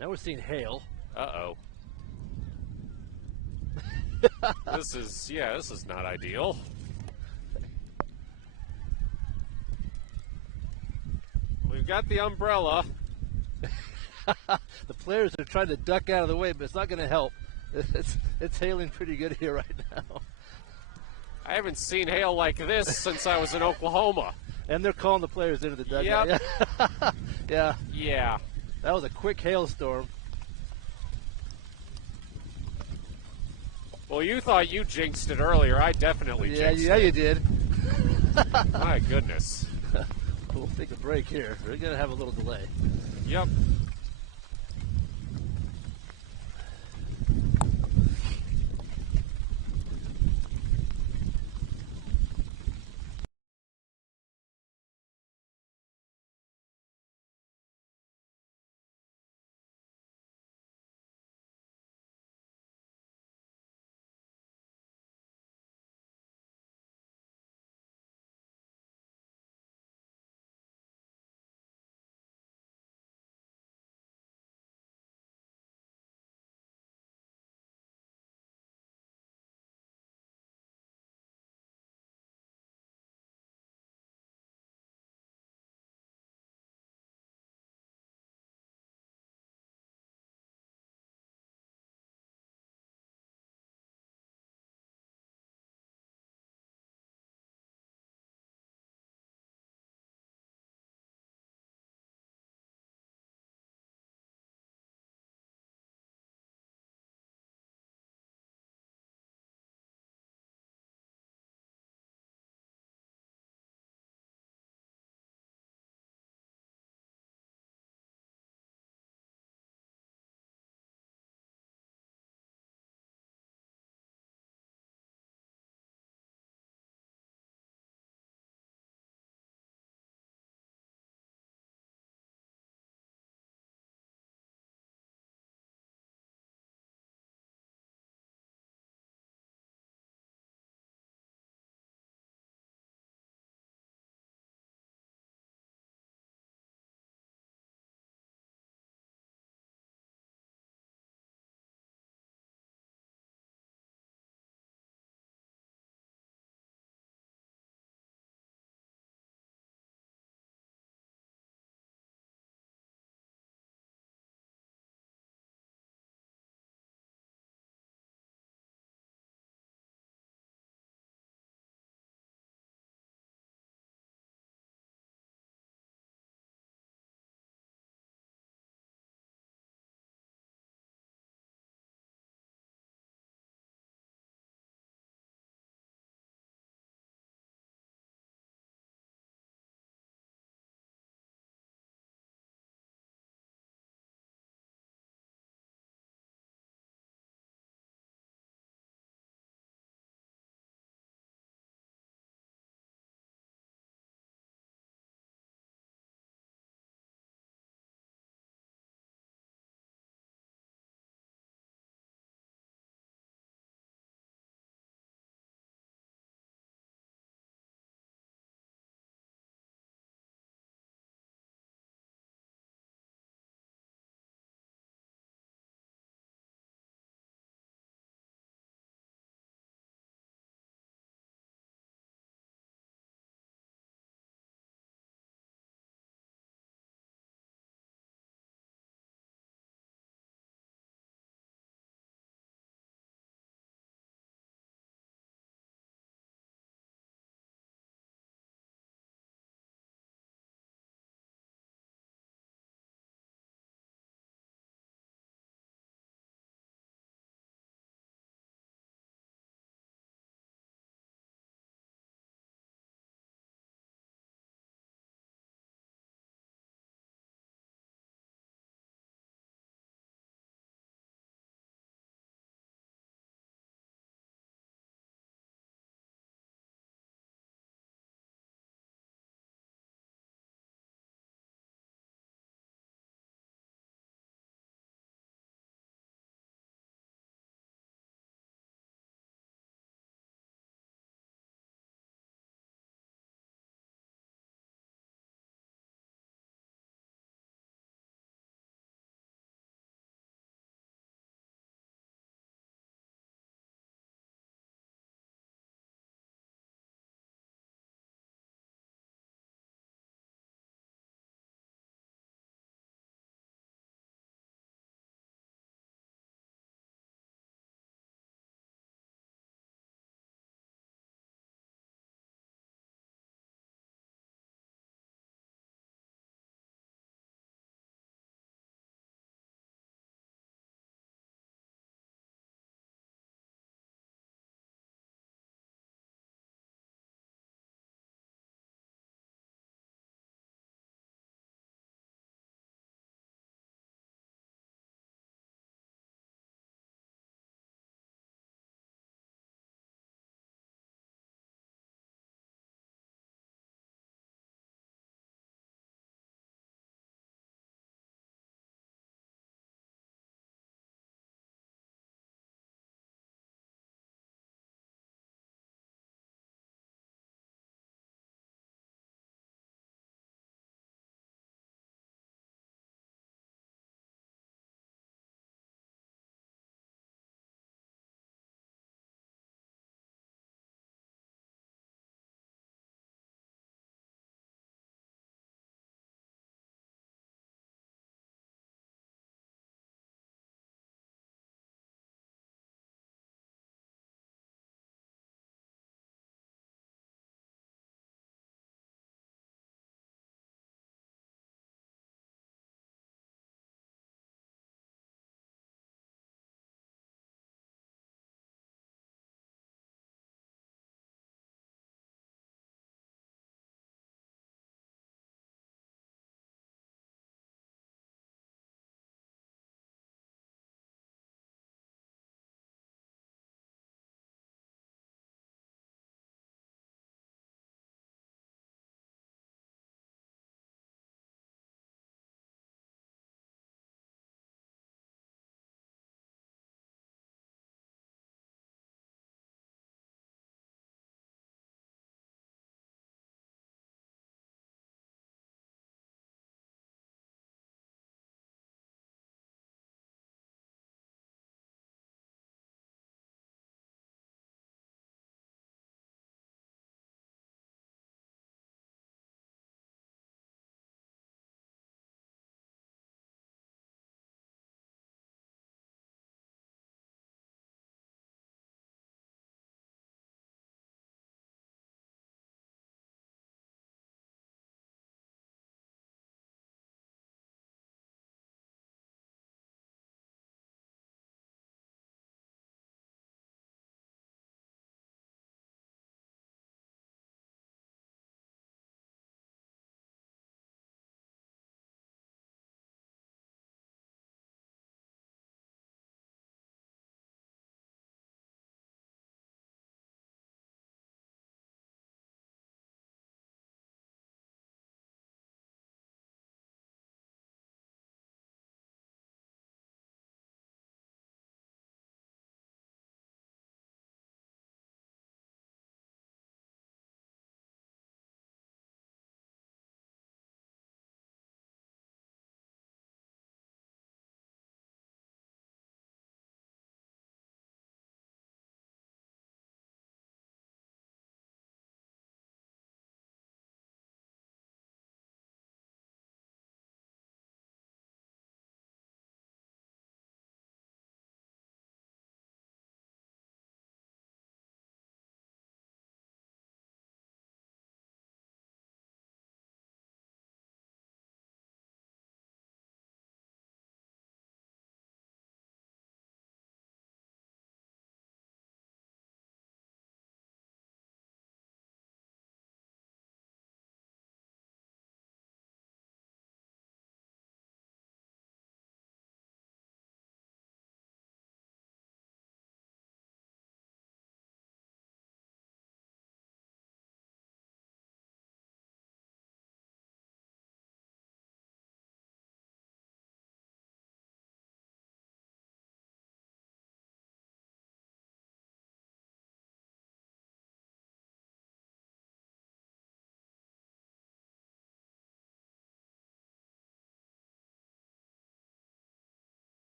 Now we're seeing hail. Uh-oh. This is not ideal. We've got the umbrella. The players are trying to duck out of the way, but it's not going to help. It's hailing pretty good here right now. I haven't seen hail like this since I was in Oklahoma. And they're calling the players into the dugout. Yep. Yeah. Yeah. That was a quick hailstorm. Well, you thought you jinxed it earlier. I definitely jinxed it. Yeah, you did. My goodness. We'll take a break here. We're going to have a little delay. Yep.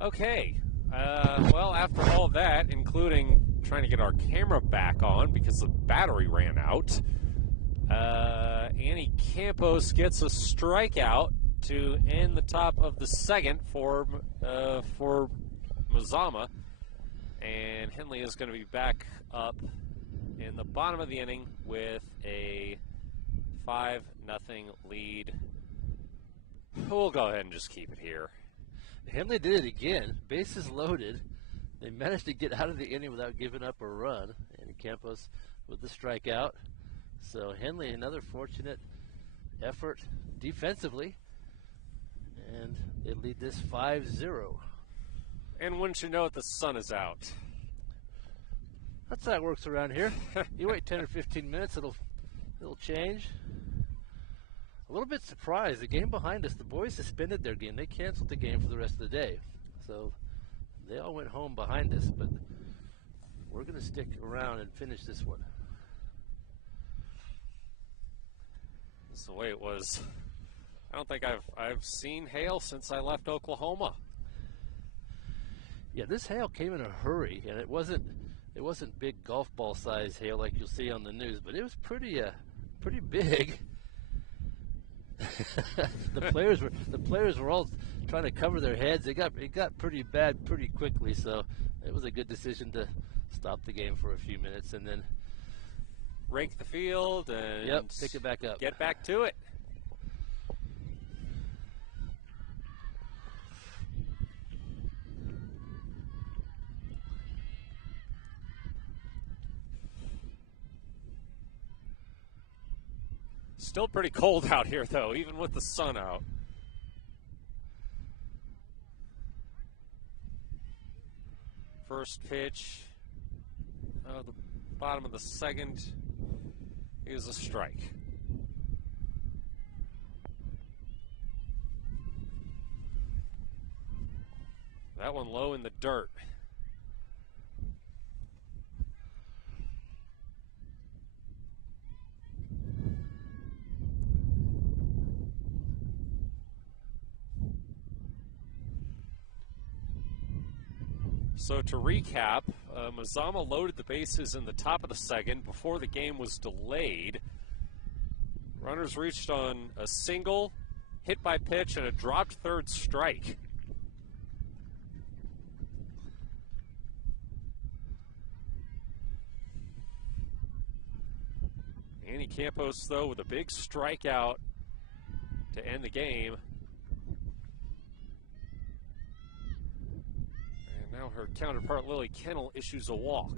Okay. Well, after all of that, including trying to get our camera back on because the battery ran out, Annie Campos gets a strikeout to end the top of the second for Mazama, and Henley is going to be back up in the bottom of the inning with a 5-0 lead. We'll go ahead and just keep it here. Henley did it again. Bases loaded. They managed to get out of the inning without giving up a run. And Campos with the strikeout. So Henley, another fortunate effort defensively. And they lead this 5-0. And wouldn't you know it, the sun is out. That's how it works around here. You wait 10 or 15 minutes, it'll change. A little bit surprised. The game behind us, the boys suspended their game. They canceled the game for the rest of the day. So they all went home behind us, but we're going to stick around and finish this one. That's the way it was. I don't think I've seen hail since I left Oklahoma. Yeah, this hail came in a hurry, and it wasn't big golf ball size hail like you'll see on the news, but it was pretty big. The players were all trying to cover their heads. It got pretty bad pretty quickly, so it was a good decision to stop the game for a few minutes and then rake the field and pick it back up. Get back to it. Still pretty cold out here, though, even with the sun out. First pitch, the bottom of the second is a strike. That one low in the dirt. So to recap, Mazama loaded the bases in the top of the second before the game was delayed. Runners reached on a single, hit by pitch, and a dropped third strike. Annie Campos, though, with a big strikeout to end the game. Now her counterpart, Lily Kennel, issues a walk.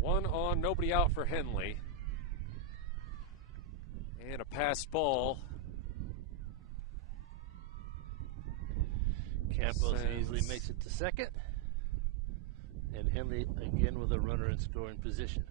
One on, nobody out for Henley. And a pass ball. Campos easily makes it to second. And Henley again with a runner in scoring position.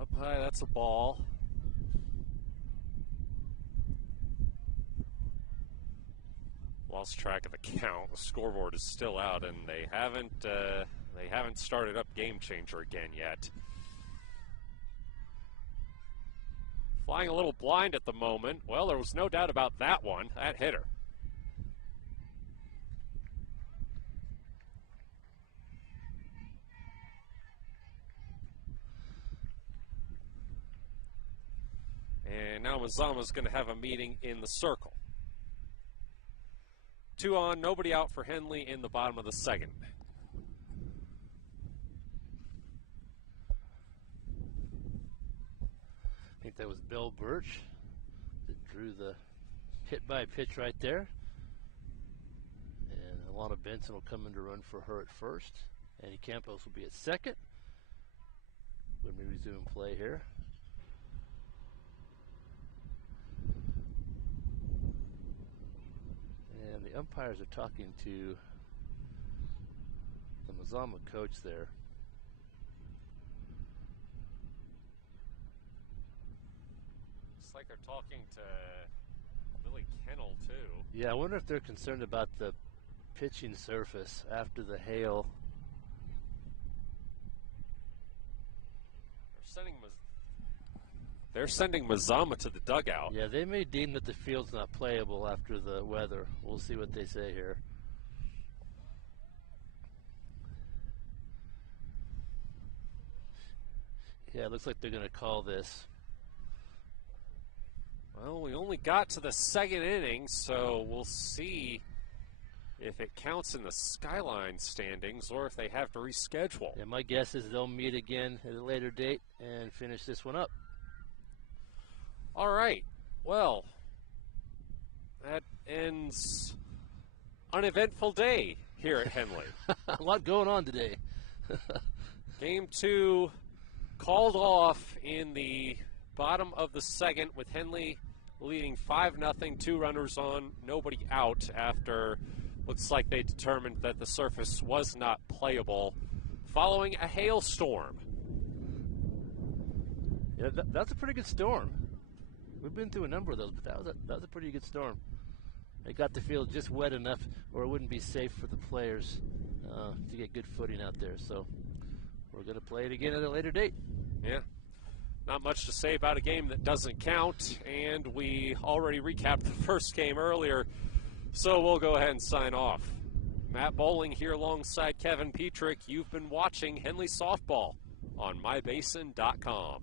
Up high, that's a ball. Lost track of the count. The scoreboard is still out, and they haven't started up Game Changer again yet. Flying a little blind at the moment. Well, there was no doubt about that one. That hit her. And now Mazama's going to have a meeting in the circle. 2 on, nobody out for Henley in the bottom of the second. I think that was Bill Birch that drew the hit by pitch right there. And Alana Benson will come in to run for her at first. Annie Campos will be at second when we resume play here. And the umpires are talking to the Mazama coach there. Looks like they're talking to Billy Kennel, too. Yeah, I wonder if they're concerned about the pitching surface after the hail. They're sending Mazama to the dugout. Yeah, they may deem that the field's not playable after the weather. We'll see what they say here. Yeah, it looks like they're going to call this. Well, we only got to the second inning, so we'll see if it counts in the Skyline standings or if they have to reschedule. Yeah, my guess is they'll meet again at a later date and finish this one up. All right. Well, that ends uneventful day here at Henley. A lot going on today. Game 2 called off in the bottom of the second with Henley leading 5-0, 2 runners on, nobody out after looks like they determined that the surface was not playable following a hailstorm. Yeah, that's a pretty good storm. We've been through a number of those, but that was a pretty good storm. It got the field just wet enough where it wouldn't be safe for the players to get good footing out there. So we're going to play it again at a later date. Yeah. Not much to say about a game that doesn't count, and we already recapped the first game earlier, so we'll go ahead and sign off. Matt Bowling here alongside Kevin Petrick. You've been watching Henley Softball on mybasin.com.